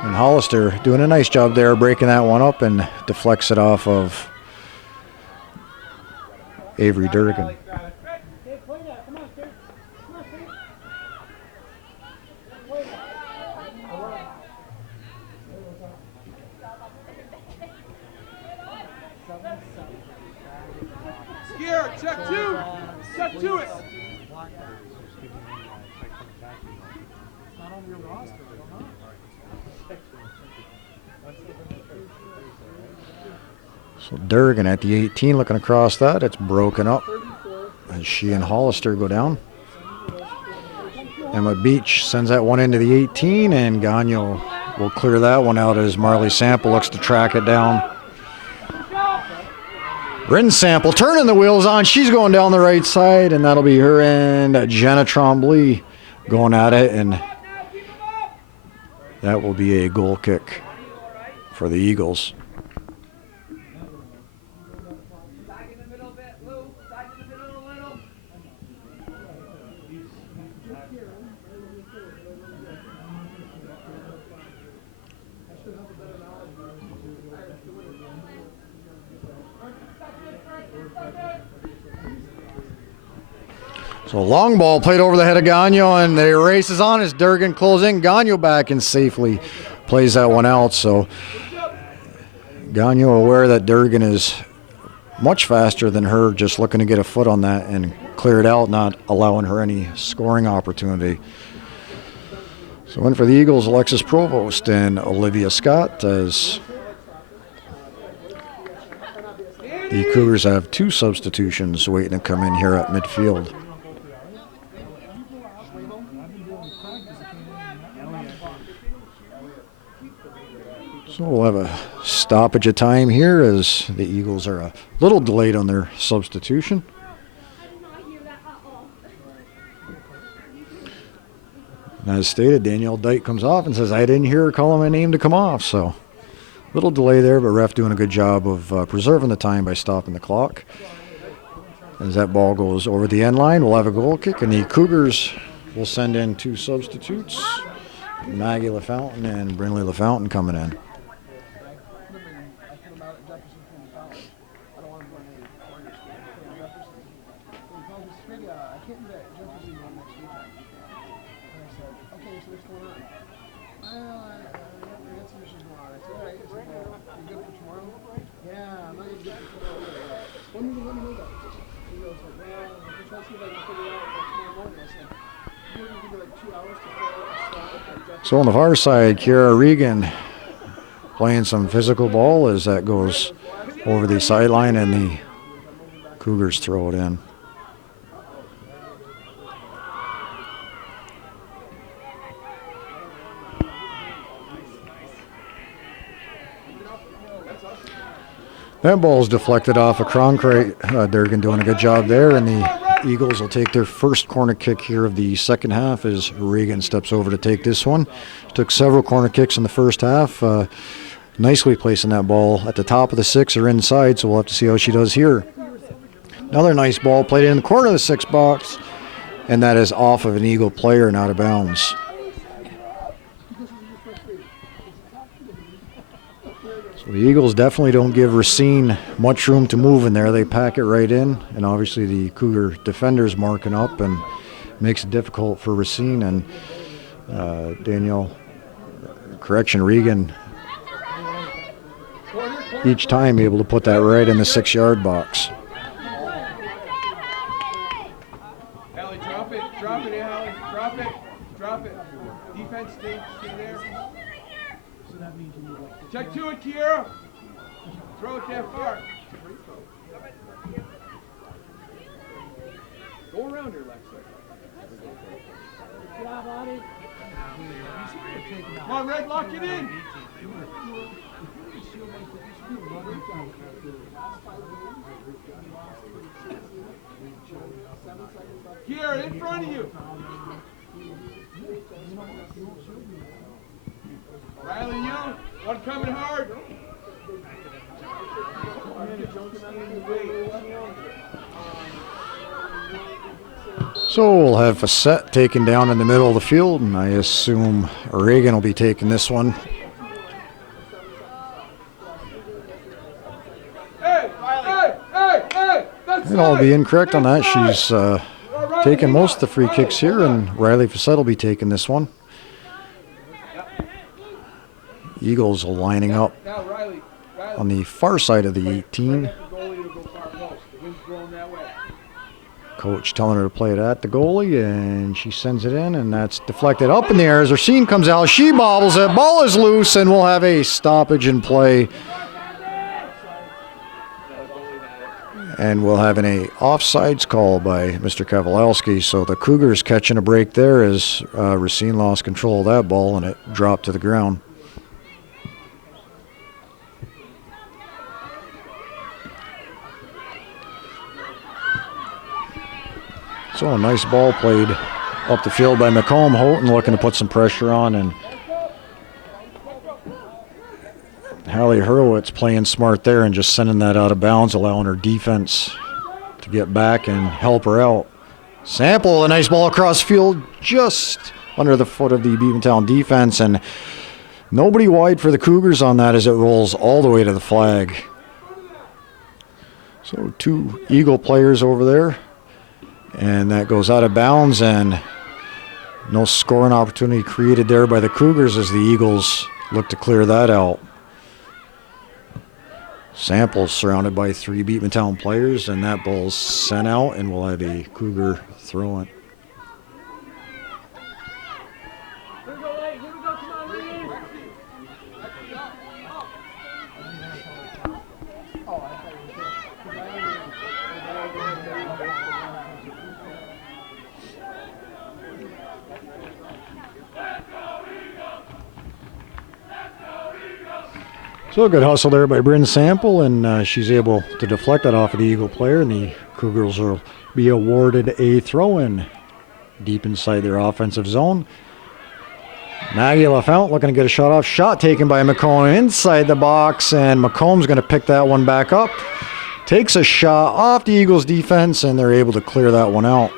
And Hollister doing a nice job there, breaking that one up and deflects it off of Avery Durgan. Check to it. So Durgan at the 18 looking across that. It's broken up as she and Hollister go down. Emma Beach sends that one into the 18, and Gagnon will clear that one out as Marley Sample looks to track it down. Bryn Sample turning the wheels on. She's going down the right side, and that'll be her and Jenna Trombley going at it, and that will be a goal kick for the Eagles. So long ball played over the head of Gagnon, and the race is on as Durgan closing. Gagnon back and safely plays that one out. So Gagnon aware that Durgan is much faster than her, just looking to get a foot on that and clear it out, not allowing her any scoring opportunity. So in for the Eagles, Alexis Provost and Olivia Scott, as the Cougars have two substitutions waiting to come in here at midfield. So we'll have a stoppage of time here as the Eagles are a little delayed on their substitution. And as stated, Danielle Dyke comes off and says, I didn't hear her calling my name to come off. So a little delay there, but ref doing a good job of preserving the time by stopping the clock. As that ball goes over the end line, we'll have a goal kick, and the Cougars will send in two substitutes. Maggie LaFountain and Brinley LaFountain coming in. So on the far side, Kiara Regan playing some physical ball as that goes over the sideline, and the Cougars throw it in. That ball's deflected off a Cronkite. Durgan doing a good job there, and the Eagles will take their first corner kick here of the second half as Reagan steps over to take this one. Took several corner kicks in the first half. Nicely placing that ball at the top of the 6 or inside, so we'll have to see how she does here. Another nice ball played in the corner of the 6 box, and that is off of an Eagle player and out of bounds. So the Eagles definitely don't give Racine much room to move in there. They pack it right in, and obviously the Cougar defenders marking up and makes it difficult for Racine. And Regan each time able to put that right in the 6-yard box. Allie, drop it, Allie, drop it. Defense, stay there. Check to it, Kiera. Throw it that far. Go around her, Lexa. Come on, Red, lock it in. Kiera, in front of you. Riley, you. One coming hard. So we'll have a set taken down in the middle of the field, and I assume Reagan will be taking this one. Hey! And I'll be incorrect on that. She's taking most of the free kicks here, and Riley Facette will be taking this one. Eagles are lining up on the far side of the 18. Coach telling her to play it at the goalie, and she sends it in, and that's deflected up in the air as Racine comes out. She bobbles it. Ball is loose, and we'll have a stoppage in play. And we'll have an offsides call by Mr. Kowalski. So the Cougars catching a break there as Racine lost control of that ball, and it dropped to the ground. So a nice ball played up the field by McComb. Houghton looking to put some pressure on, and Hallie Hurwitz playing smart there and just sending that out of bounds, allowing her defense to get back and help her out. Sample, a nice ball across field just under the foot of the Beekmantown defense, and nobody wide for the Cougars on that as it rolls all the way to the flag. So 2 Eagle players over there. And that goes out of bounds, and no scoring opportunity created there by the Cougars as the Eagles look to clear that out. Samples surrounded by 3 Beekmantown players, and that ball's sent out, and we'll have a Cougar throw it. So a good hustle there by Bryn Sample, and she's able to deflect that off of the Eagle player, and the Cougars will be awarded a throw-in deep inside their offensive zone. Maggie LaFount looking to get a shot off. Shot taken by McComb inside the box, and McComb's going to pick that one back up. Takes a shot off the Eagles defense, and they're able to clear that one out.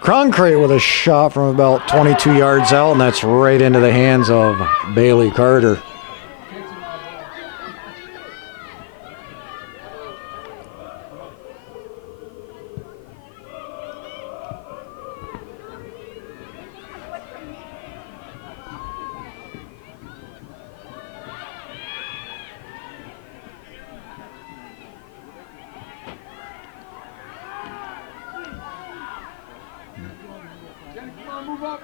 Croncrate with a shot from about 22 yards out, and that's right into the hands of Bailey Carter. Move up.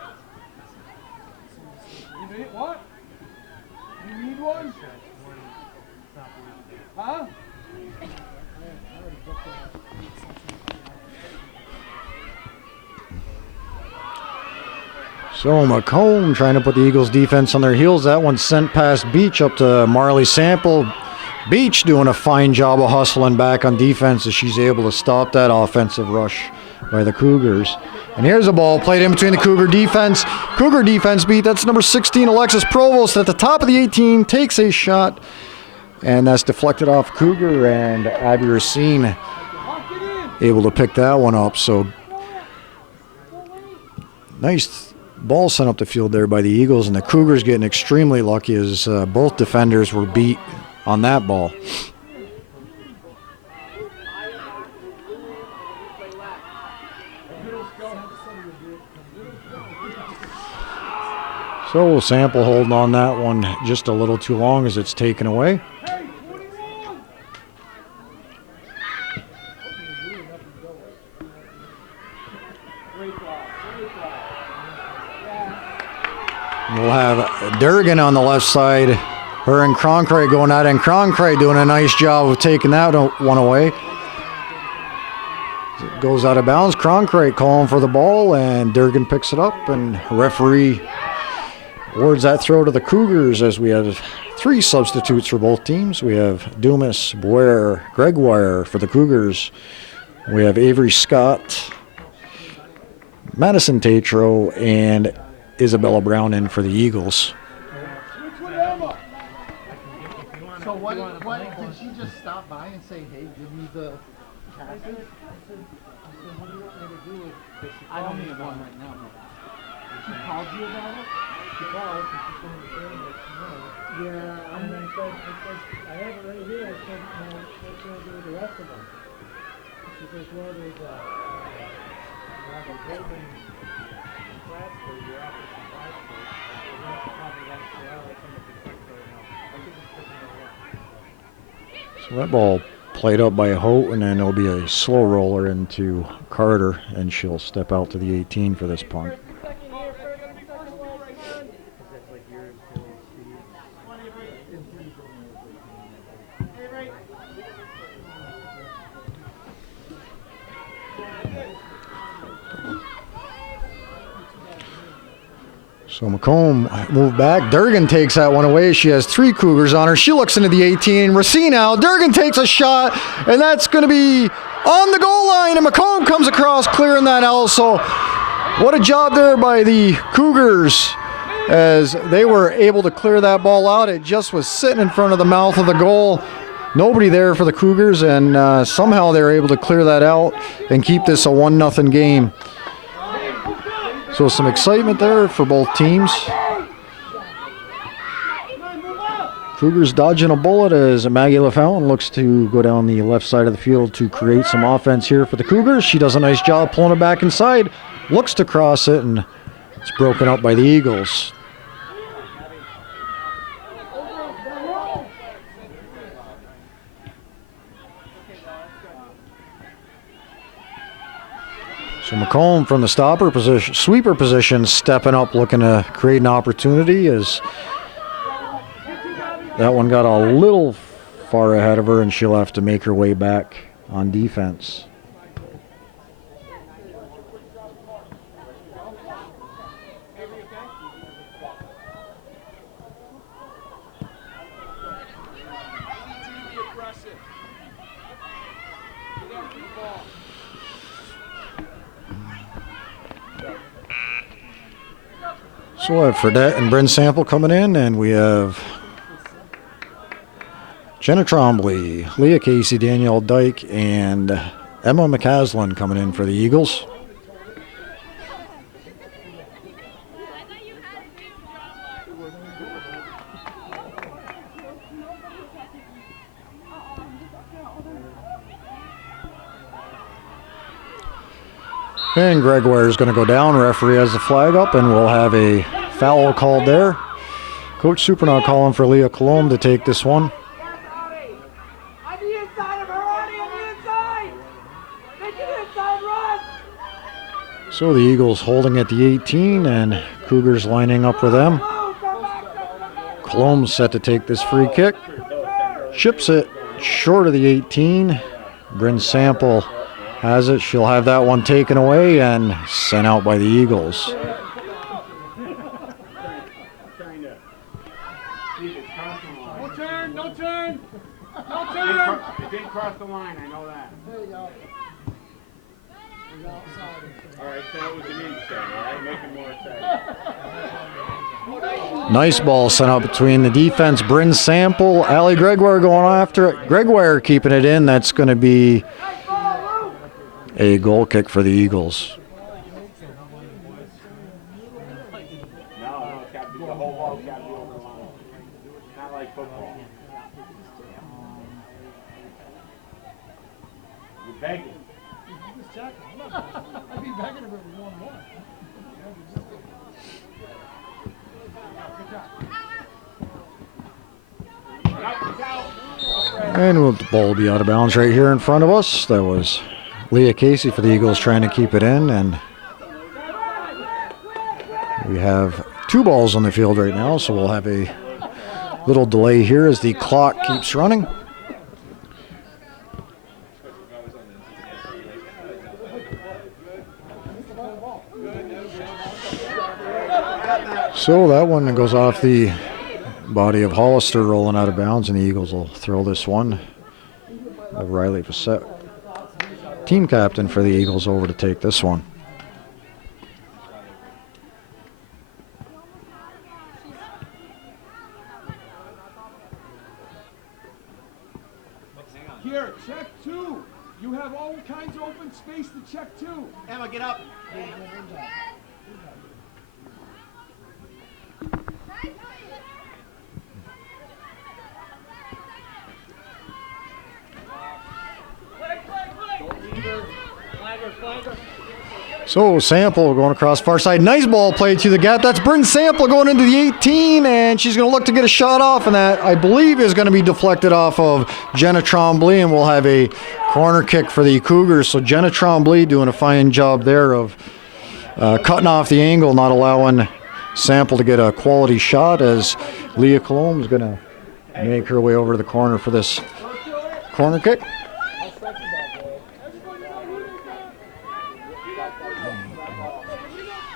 You need what? You need one? Huh? So McComb trying to put the Eagles defense on their heels. That one sent past Beach up to Marley Sample. Beach doing a fine job of hustling back on defense as she's able to stop that offensive rush by the Cougars. And here's a ball played in between the Cougar defense. Cougar defense beat. That's number 16, Alexis Provost, at the top of the 18, takes a shot. And that's deflected off Cougar, and Abby Racine able to pick that one up. So nice ball sent up the field there by the Eagles, and the Cougars getting extremely lucky as both defenders were beat on that ball. So Sample holding on that one just a little too long as it's taken away. We'll have Durgan on the left side. Her and Cronkite going at it, and Cronkite doing a nice job of taking that one away. It goes out of bounds. Cronkite calling for the ball, and Durgan picks it up, and referee awards that throw to the Cougars as we have 3 substitutes for both teams. We have Dumas, Boer, Gregoire for the Cougars. We have Avery Scott, Madison Tatro, and Isabella Brown in for the Eagles. So what did she just stop by and say, hey, give me the package? I don't need one right now. She called you about it? She called. Yeah, I have it right here. I said, what's going to do with the rest of them? She says, well, there's a building flats for your office and flats for it. We're going to probably like to have some of the flex right now. I think it's picking it up. So that ball played up by Holt, and then it'll be a slow roller into Carter, and she'll step out to the 18 for this punt. So McComb moved back. Durgan takes that one away. She has 3 Cougars on her. She looks into the 18. Racine out. Durgan takes a shot, and that's going to be on the goal line, and McComb comes across clearing that out. So what a job there by the Cougars as they were able to clear that ball out. It just was sitting in front of the mouth of the goal. Nobody there for the Cougars, and somehow they were able to clear that out and keep this a 1-0 game. So some excitement there for both teams. Cougars dodging a bullet as Maggie LaFountain looks to go down the left side of the field to create some offense here for the Cougars. She does a nice job pulling it back inside, looks to cross it, and it's broken up by the Eagles. So McComb from the stopper position, sweeper position, stepping up, looking to create an opportunity as that one got a little far ahead of her, and she'll have to make her way back on defense. So we'll have Fredette and Bryn Sample coming in, and we have Jenna Trombley, Leah Casey, Danielle Dyke, and Emma McCaslin coming in for the Eagles. And Gregoire is going to go down. Referee has the flag up, and we'll have a foul called there. Coach Supernaut calling for Leah Colombe to take this one. On the inside of her, on the inside! Make it inside run! So the Eagles holding at the 18, and Cougars lining up with them. Colombe set to take this free kick. Chips it short of the 18. Bryn Sample has it. She'll have that one taken away and sent out by the Eagles. Steve, it's crossing the line. No turn, no turn. No It turn. didn't cross the line, I know that. There you go. All right, so it was an inside, all right? Make it more exciting. Nice ball sent out between the defense. Bryn Sample, Ali Gregoire going after it. Gregoire keeping it in. That's going to be a goal kick for the Eagles. No, it's got to be, the whole ball's got to be over the line. Not like football. You're begging. I'd be begging if it was 1-1. And the ball will be out of bounds right here in front of us. That was Leah Casey for the Eagles trying to keep it in. And we have 2 balls on the field right now, so we'll have a little delay here as the clock keeps running. So that one goes off the body of Hollister, rolling out of bounds, and the Eagles will throw this one. Of Riley Fassett, team captain for the Eagles, over to take this one. Here, check 2. You have all kinds of open space to check 2. Emma, get up. So Sample going across far side. Nice ball played to the gap. That's Bryn Sample going into the 18, and she's going to look to get a shot off, and that, I believe, is going to be deflected off of Jenna Trombley, and we'll have a corner kick for the Cougars. So Jenna Trombley doing a fine job there of cutting off the angle, not allowing Sample to get a quality shot, as Leah Colombe is going to make her way over to the corner for this corner kick.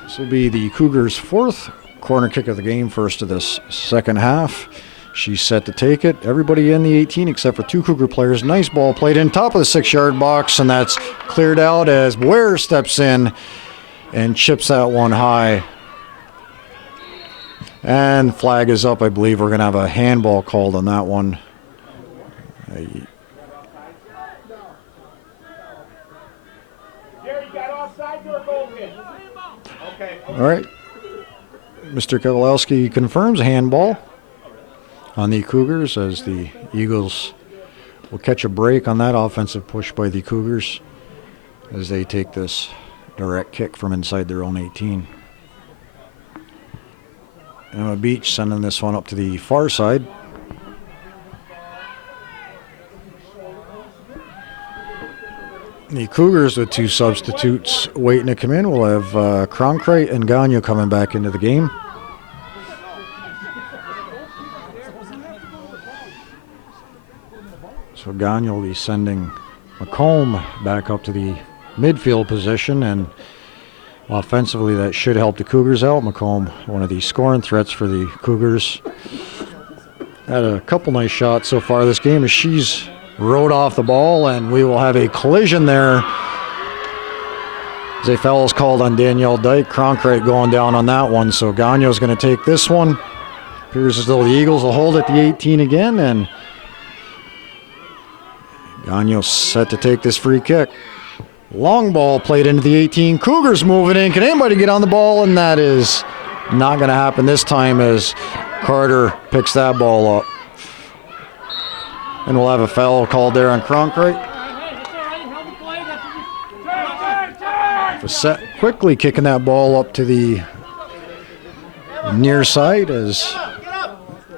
This will be the Cougars' 4th corner kick of the game, first of this second half. She's set to take it. Everybody in the 18 except for 2 Cougar players. Nice ball played in top of the 6-yard box, and that's cleared out as Boyer steps in and chips that one high. And flag is up. I believe we're going to have a handball called on that one. All right. Mr. Kowalski confirms a handball on the Cougars, as the Eagles will catch a break on that offensive push by the Cougars as they take this direct kick from inside their own 18. Emma Beach sending this one up to the far side. The Cougars with 2 substitutes waiting to come in. We'll have Cronkite and Gagnon coming back into the game. So Gagnon will be sending McComb back up to the midfield position, and offensively that should help the Cougars out. McComb, one of the scoring threats for the Cougars. Had a couple nice shots so far this game as she's rode off the ball, and we will have a collision there as a foul is called on Danielle Dyke. Cronkite going down on that one, so Gagno's going to take this one. Appears as though the Eagles will hold at the 18 again, and Gagno set to take this free kick. Long ball played into the 18. Cougars moving in. Can anybody get on the ball? And that is not going to happen this time as Carter picks that ball up. And we'll have a foul called there on Cronkite. Fassett quickly kicking that ball up to the near side as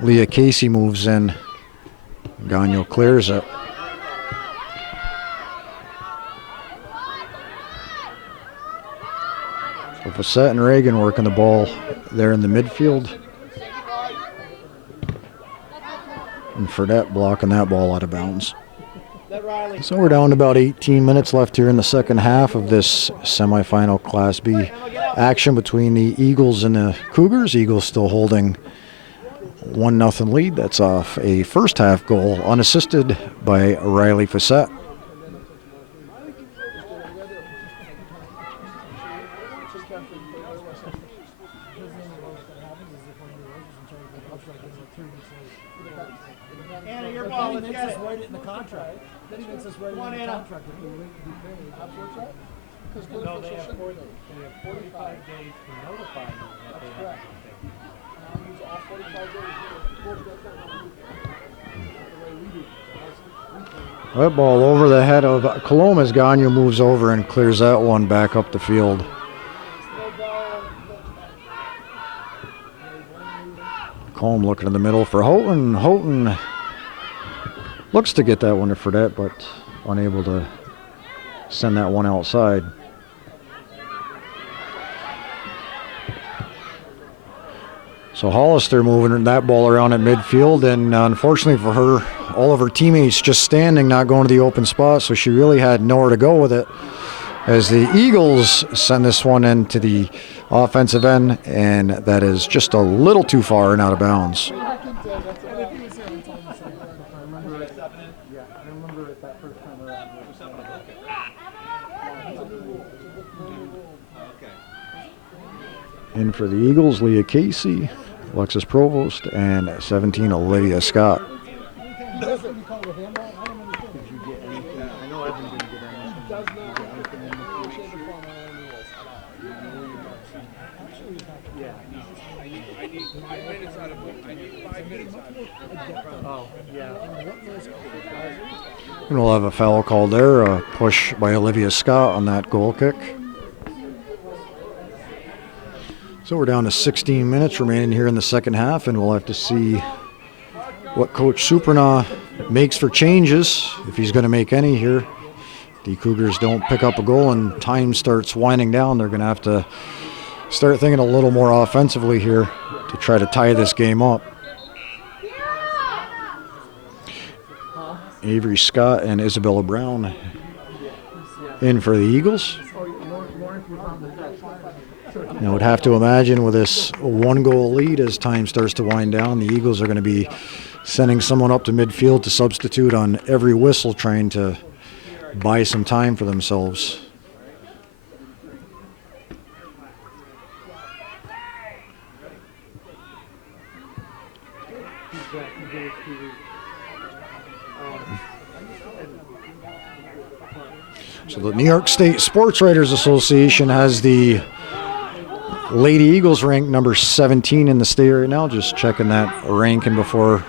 Leah Casey moves in. Gagno clears it. So Fassett and Reagan working the ball there in the midfield. And Fredette blocking that ball out of bounds. So we're down to about 18 minutes left here in the second half of this semifinal Class B action between the Eagles and the Cougars. Eagles still holding 1-0 lead. That's off a first half goal unassisted by Riley Facette. Anna, your ball, let's get it. Write it in the contract. Then he makes us write it Come on, in the Anna. contract if we be paid. No, they have 45 days to notify you that they have to pay. That ball over the head of Colomas. Gagnon moves over and clears that one back up the field. Colm looking in the middle for Houghton. Houghton looks to get that one to Fredette, but unable to send that one outside. So Hollister moving that ball around at midfield, and unfortunately for her, all of her teammates just standing, not going to the open spot, so she really had nowhere to go with it. As the Eagles send this one into the offensive end, and that is just a little too far and out of bounds. In for the Eagles, Leah Casey, Alexis Provost, and 17, Olivia Scott. And we'll have a foul called there, a push by Olivia Scott on that goal kick. So we're down to 16 minutes remaining here in the second half, and we'll have to see what Coach Supernaw makes for changes, if he's going to make any here. The Cougars don't pick up a goal and time starts winding down. They're going to have to start thinking a little more offensively here to try to tie this game up. Avery Scott and Isabella Brown in for the Eagles. I would have to imagine with this 1-goal lead, as time starts to wind down, the Eagles are going to be sending someone up to midfield to substitute on every whistle, trying to buy some time for themselves. So the New York State Sports Writers Association has the Lady Eagles ranked number 17 in the state right now. Just checking that ranking before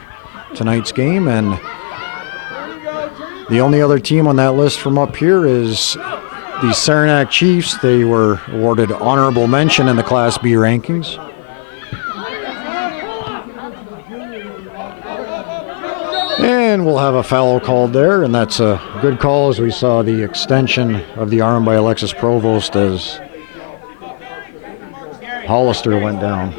tonight's game. And the only other team on that list from up here is the Saranac Chiefs. They were awarded honorable mention in the Class B rankings. And we'll have a foul called there, and that's a good call as we saw the extension of the arm by Alexis Provost as Hollister went down.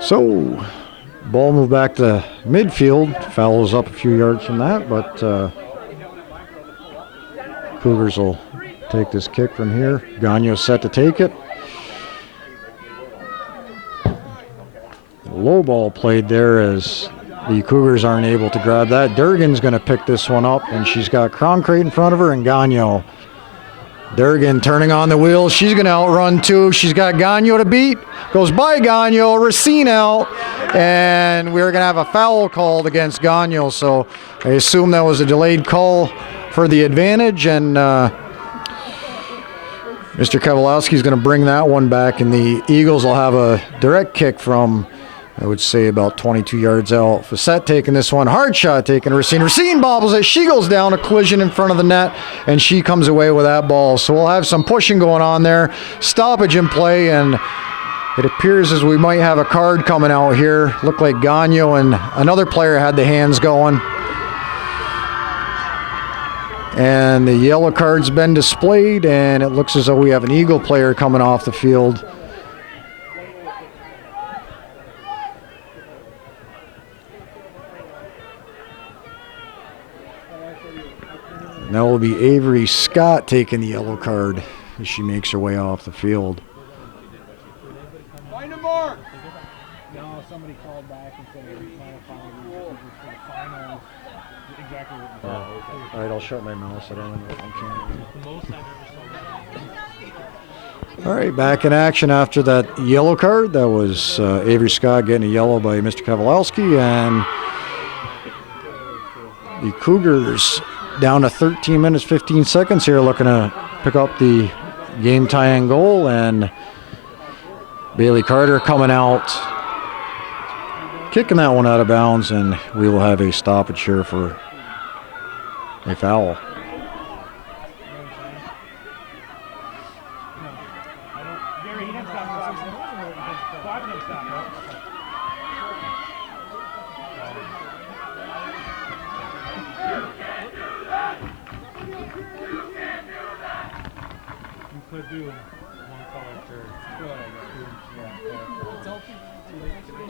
So, ball moved back to midfield. Foul is up a few yards from that, but Cougars will take this kick from here. Gagnon set to take it. Low ball played there as the Cougars aren't able to grab that. Durgan's going to pick this one up, and she's got Croncrate in front of her and Gagnon. Durgan turning on the wheels. She's going to outrun too. She's got Gagnon to beat. Goes by Gagnon. Racine out. And we're going to have a foul called against Gagnon. So I assume that was a delayed call for the advantage. And Mr. Kowalowski's going to bring that one back. And the Eagles will have a direct kick from, I would say, about 22 yards out. Facette taking this one. Hard shot taking Racine. Racine bobbles it. She goes down, a collision in front of the net, and she comes away with that ball. So we'll have some pushing going on there. Stoppage in play, and it appears as we might have a card coming out here. Looked like Gagnon and another player had the hands going. And the yellow card's been displayed, and it looks as though we have an Eagle player coming off the field. And that will be Avery Scott taking the yellow card as she makes her way off the field. somebody called back and said, "Hey, my apologies, this is for the finals." Exactly what you said. All right, I'll shut my mouth. I don't know if I can. The most I've ever saw. All right, back in action after that yellow card. That was Avery Scott getting a yellow by Mr. Kowalski, and the Cougars down to 13 minutes, 15 seconds here, looking to pick up the game-tying goal, and Bailey Carter coming out, kicking that one out of bounds, and we will have a stoppage here for a foul. Gary, he didn't stop. Bob didn't stop. You could do one color shirt.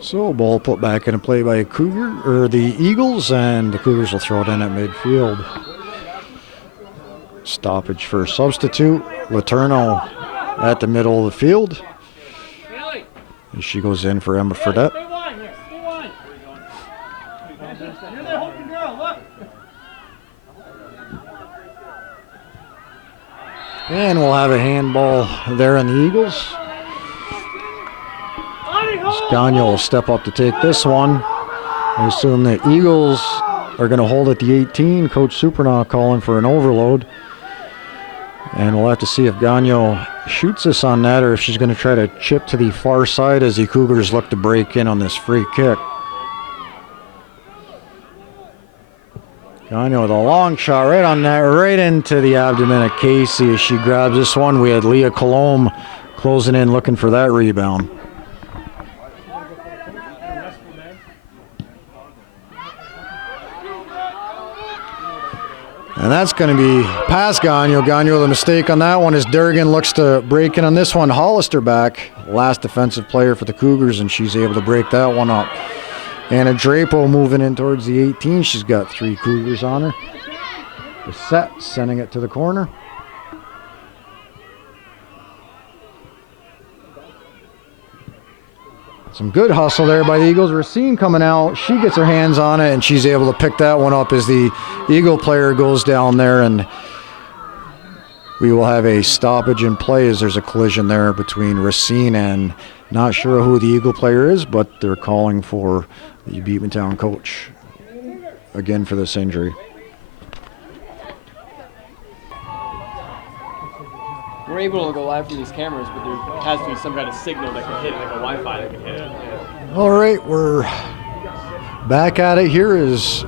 So ball put back into play by the Eagles, and the Cougars will throw it in at midfield. Stoppage for substitute. Letourneau at the middle of the field. And she goes in for Emma Fredette. Stay wide here. Stay wide. You're the open girl. Look. And we'll have a handball there in the Eagles. Gagne will step up to take this one. I assume the Eagles are going to hold at the 18. Coach Supernaw calling for an overload. And we'll have to see if Gagne shoots this on that or if she's going to try to chip to the far side as the Cougars look to break in on this free kick. Gagne with a long shot right on that, right into the abdomen of Casey as she grabs this one. We had Leah Colombe closing in looking for that rebound. And that's going to be past Gagne. Gagne with a mistake on that one as Durgan looks to break in on this one. Hollister back, last defensive player for the Cougars, and she's able to break that one up. Anna Drapo moving in towards the 18. She's got 3 Cougars on her. The set, sending it to the corner. Some good hustle there by the Eagles. Racine coming out. She gets her hands on it, and she's able to pick that one up as the Eagle player goes down there, and we will have a stoppage in play as there's a collision there between Racine and not sure who the Eagle player is, but they're calling for the Beekmantown coach again for this injury. We're able to go live from these cameras, but there has to be some kind of signal that can hit it, like a Wi-Fi that can hit it. All right, we're back at it here as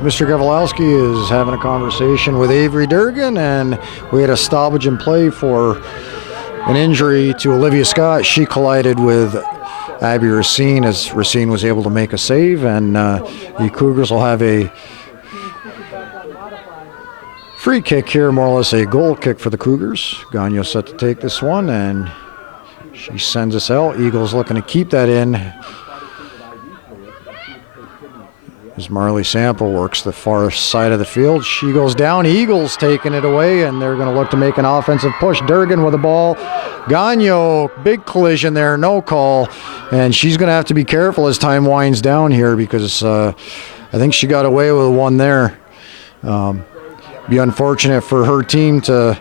Mr. Gawalowski is having a conversation with Avery Durgan, and we had a stoppage in play for an injury to Olivia Scott. She collided with Abby Racine as Racine was able to make a save, and the Cougars will have a free kick here, more or less a goal kick for the Cougars. Gagne set to take this one, and she sends us out. Eagles looking to keep that in as Marley Sample works the far side of the field. She goes down. Eagles taking it away, and they're going to look to make an offensive push. Durgan with the ball. Gagne, big collision there, no call, and she's going to have to be careful as time winds down here because I think she got away with one there. Be unfortunate for her team to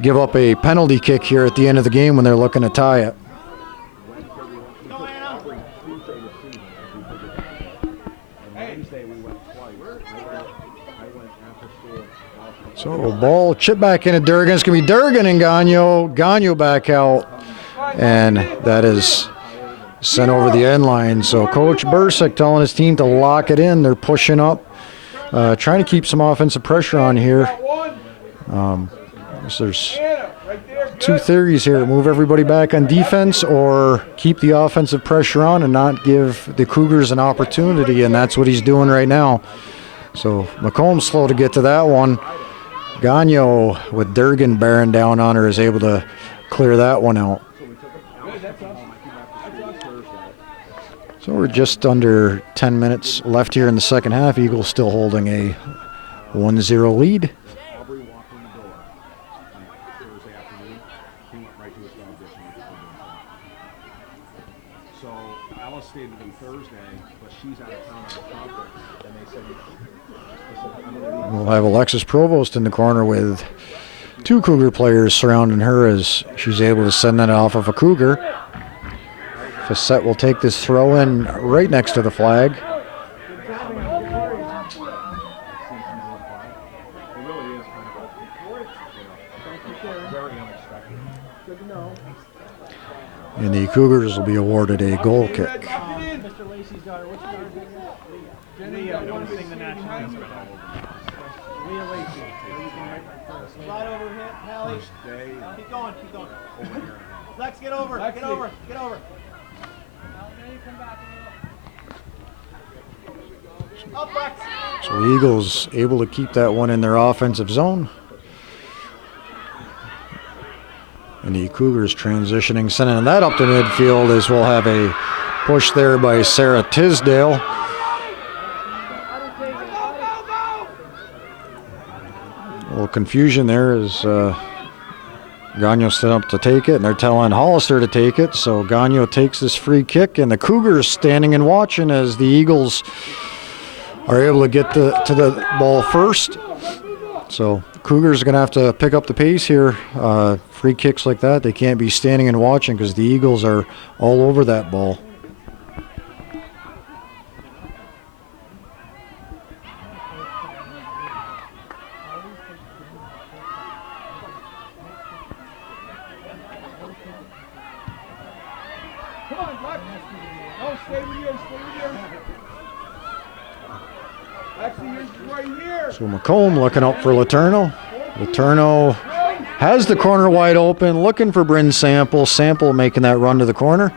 give up a penalty kick here at the end of the game when they're looking to tie it. So ball chip back into Durgan. It's going to be Durgan and Gagne. Gagne back out, and that is sent over the end line. So Coach Bursick telling his team to lock it in. They're pushing up. Trying to keep some offensive pressure on here. So there's 2 theories here. Move everybody back on defense or keep the offensive pressure on and not give the Cougars an opportunity, and that's what he's doing right now. So McComb's slow to get to that one. Gagne with Durgan bearing down on her is able to clear that one out. So we're just under 10 minutes left here in the second half. Eagles still holding a 1-0 lead. So Alice stayed with them Thursday, but she's out of town on a conference, and they said, I'm gonna be We'll have Alexis Provost in the corner with 2 Cougar players surrounding her as she's able to send that off of a Cougar. Facette will take this throw in right next to the flag. It really is kind of a, very unexpected. And the Cougars will be awarded a goal kick. Mr. Lacey's daughter, what's your daughter's name? Jenny, don't sing the national anthem. Leah Lacey. Slide over, hit, Hallie. Keep going, keep going. Lex, get over, get over, get over. Up, Lex. So the Eagles able to keep that one in their offensive zone. And the Cougars transitioning, sending that up to midfield as we'll have a push there by Sarah Tisdale. A little confusion there as Gagno set up to take it, and they're telling Hollister to take it. So Gagno takes this free kick, and the Cougars standing and watching as the Eagles are able to get to the ball first. So Cougars are going to have to pick up the pace here. Free kicks like that, they can't be standing and watching because the Eagles are all over that ball. Come on, Lex. No, stay with yours, stay with yours. Actually, you're right here. So McComb looking up for Letourneau. Letourneau has the corner wide open, looking for Bryn Sample. Sample making that run to the corner.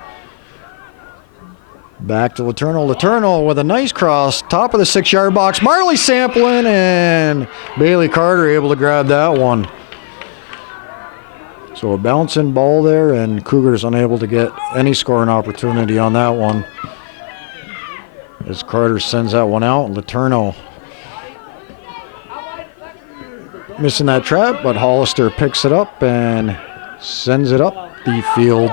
Back to Letourneau. Letourneau with a nice cross, top of the 6-yard box. Marley sampling, and Bailey Carter able to grab that one. So a bouncing ball there, and Cougars unable to get any scoring opportunity on that one. As Carter sends that one out, Letourneau missing that trap, but Hollister picks it up and sends it up the field.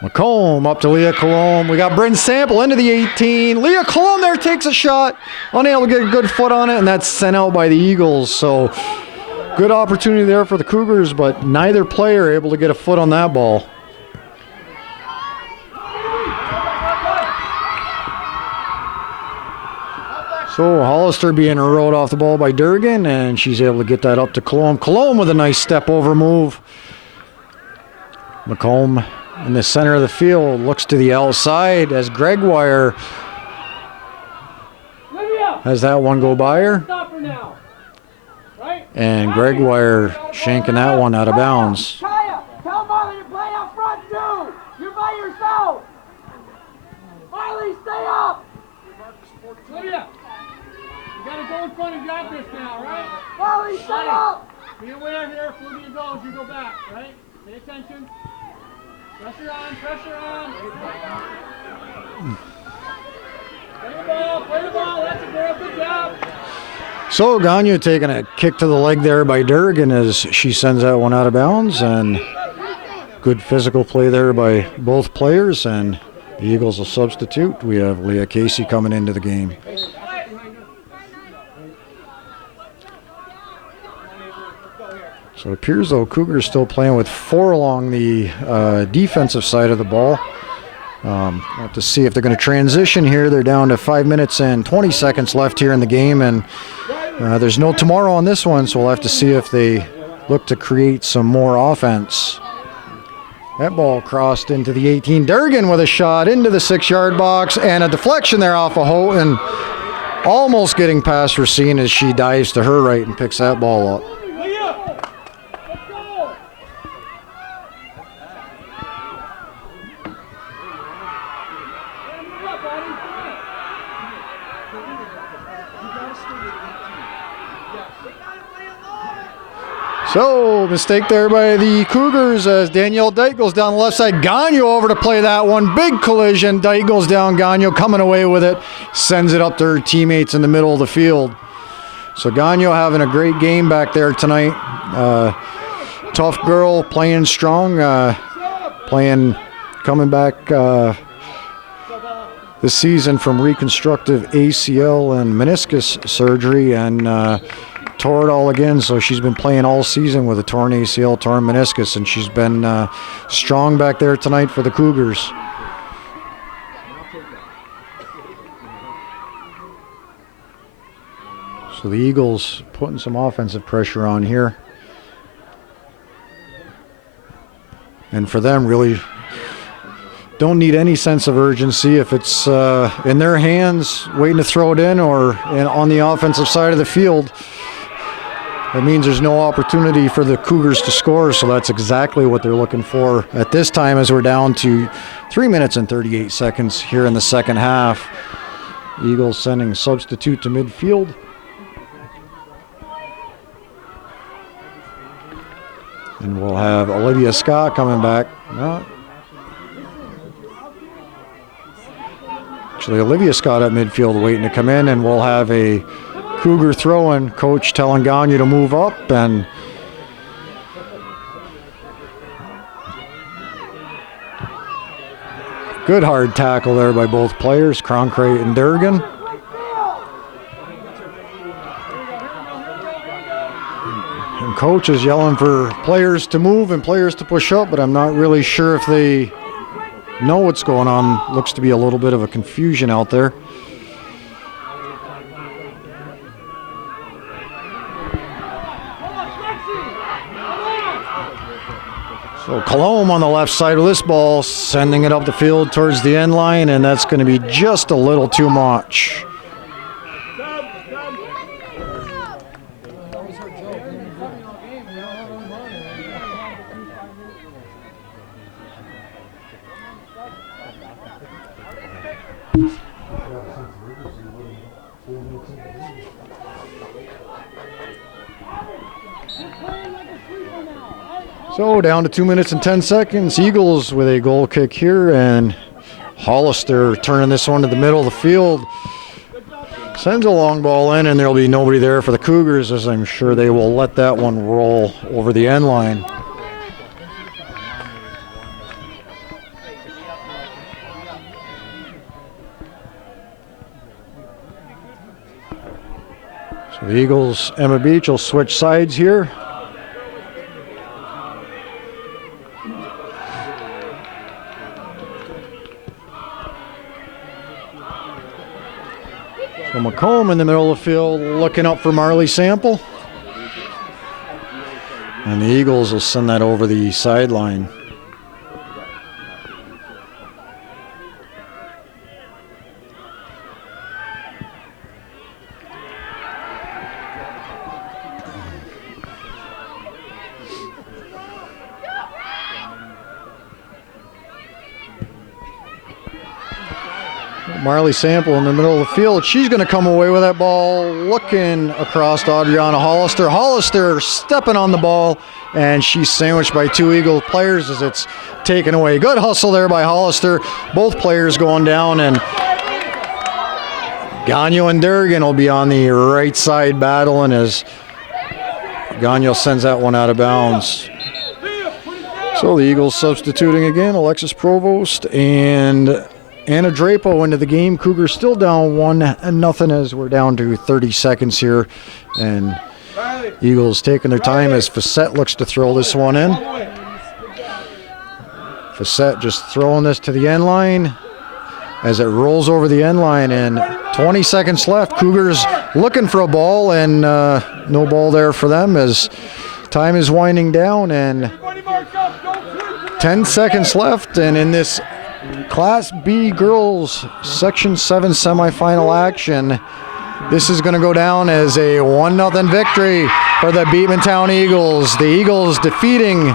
McComb up to Leah Colomb. We got Bryn Sample into the 18. Leah Colomb there takes a shot, unable to get a good foot on it, and that's sent out by the Eagles. So good opportunity there for the Cougars, but neither player able to get a foot on that ball. So Hollister being rode off the ball by Durgan, and she's able to get that up to Colomb. Colomb with a nice step over move. McComb in the center of the field looks to the outside as Gregoire has that one go by her. And Gregoire shanking that one out of bounds. Kaya, tell Marley to play up front too. You're by yourself. Marley, stay up. Lydia, you gotta go in front and grab this now, right? Marley, stay up. Be aware here, if Lydia goes, you go back, right? Pay attention. Pressure on, pressure on. Play the ball, that's a girl, good job. So Gagno taking a kick to the leg there by Durgan as she sends that one out of bounds, and good physical play there by both players, and the Eagles will substitute. We have Leah Casey coming into the game. So it appears though Cougars still playing with 4 along the defensive side of the ball. We'll have to see if they're going to transition here. They're down to 5 minutes and 20 seconds left here in the game, and there's no tomorrow on this one, so we'll have to see if they look to create some more offense. That ball crossed into the 18. Durgan with a shot into the 6-yard box, and a deflection there off of Houghton. Almost getting past Racine as she dives to her right and picks that ball up. So, mistake there by the Cougars as Danielle Dyke goes down the left side. Gagno over to play that one. Big collision. Dyke goes down. Gagno coming away with it. Sends it up to her teammates in the middle of the field. So, Gagno having a great game back there tonight. Tough girl, playing strong, playing coming back this season from reconstructive ACL and meniscus surgery, and tore it all again. So she's been playing all season with a torn ACL, torn meniscus, and she's been strong back there tonight for the Cougars. So the Eagles putting some offensive pressure on here. And for them, really don't need any sense of urgency. If it's in their hands, waiting to throw it in, or on the offensive side of the field, that means there's no opportunity for the Cougars to score. So that's exactly what they're looking for at this time, as we're down to 3 minutes and 38 seconds here in the second half. Eagles sending substitute to midfield. And we'll have Olivia Scott coming back. No. Actually, Olivia Scott at midfield waiting to come in, and we'll have a Cougar throw-in. Coach telling Gagne to move up, and good hard tackle there by both players, Cronkite and Durgan. And coach is yelling for players to move and players to push up, but I'm not really sure if they know what's going on. Looks to be a little bit of a confusion out there. So Colomb on the left side with this ball, sending it up the field towards the end line, and that's going to be just a little too much. So down to 2 minutes and 10 seconds. Eagles with a goal kick here, and Hollister turning this one to the middle of the field. Sends a long ball in, and there'll be nobody there for the Cougars, as I'm sure they will let that one roll over the end line. So the Eagles, Emma Beach will switch sides here. So McComb in the middle of the field looking up for Marley Sample. And the Eagles will send that over the sideline. Marley Sample in the middle of the field. She's going to come away with that ball, looking across to Adriana Hollister. Hollister stepping on the ball, and she's sandwiched by two Eagle players as it's taken away. Good hustle there by Hollister. Both players going down, and Gagnon and Durgan will be on the right side battling as Gagnon sends that one out of bounds. So the Eagles substituting again, Alexis Provost and Anna Drapo into the game. Cougars still down 1-0 as we're down to 30 seconds here. And Eagles taking their time as Facette looks to throw this one in. Facette just throwing this to the end line as it rolls over the end line, and 20 seconds left. Cougars looking for a ball, and no ball there for them as time is winding down, and 10 seconds left. And in this Class B girls Section 7 semifinal action, this is going to go down as a 1-0 victory for the Beekmantown Eagles. The Eagles defeating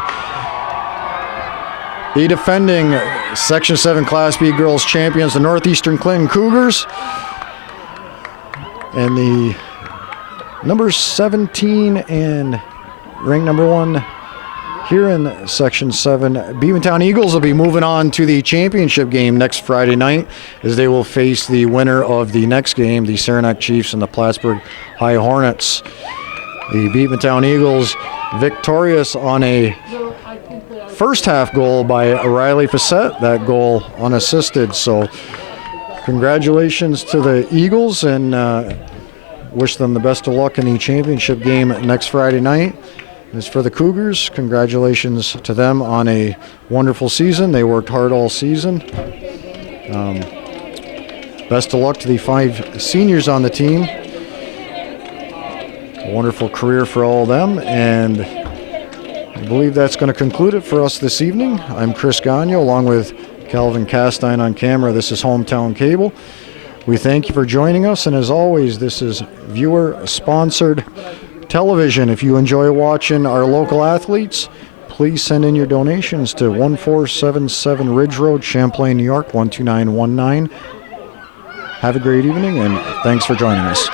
the defending Section 7 Class B girls champions, the Northeastern Clinton Cougars. And the number 17 and ranked number 1 here in Section 7, Beekmantown Eagles will be moving on to the championship game next Friday night as they will face the winner of the next game, the Saranac Chiefs and the Plattsburgh High Hornets. The Beekmantown Eagles victorious on a first half goal by Riley Facette, that goal unassisted. So congratulations to the Eagles, and wish them the best of luck in the championship game next Friday night. As for the Cougars, congratulations to them on a wonderful season. They worked hard all season. Best of luck to the 5 seniors on the team. A wonderful career for all of them, and I believe that's going to conclude it for us this evening. I'm Chris Gagnon, along with Calvin Castine on camera. This is Hometown Cable. We thank you for joining us, and as always, this is viewer-sponsored television. If you enjoy watching our local athletes, please send in your donations to 1477 Ridge Road, Champlain, New York, 12919. Have a great evening, and thanks for joining us.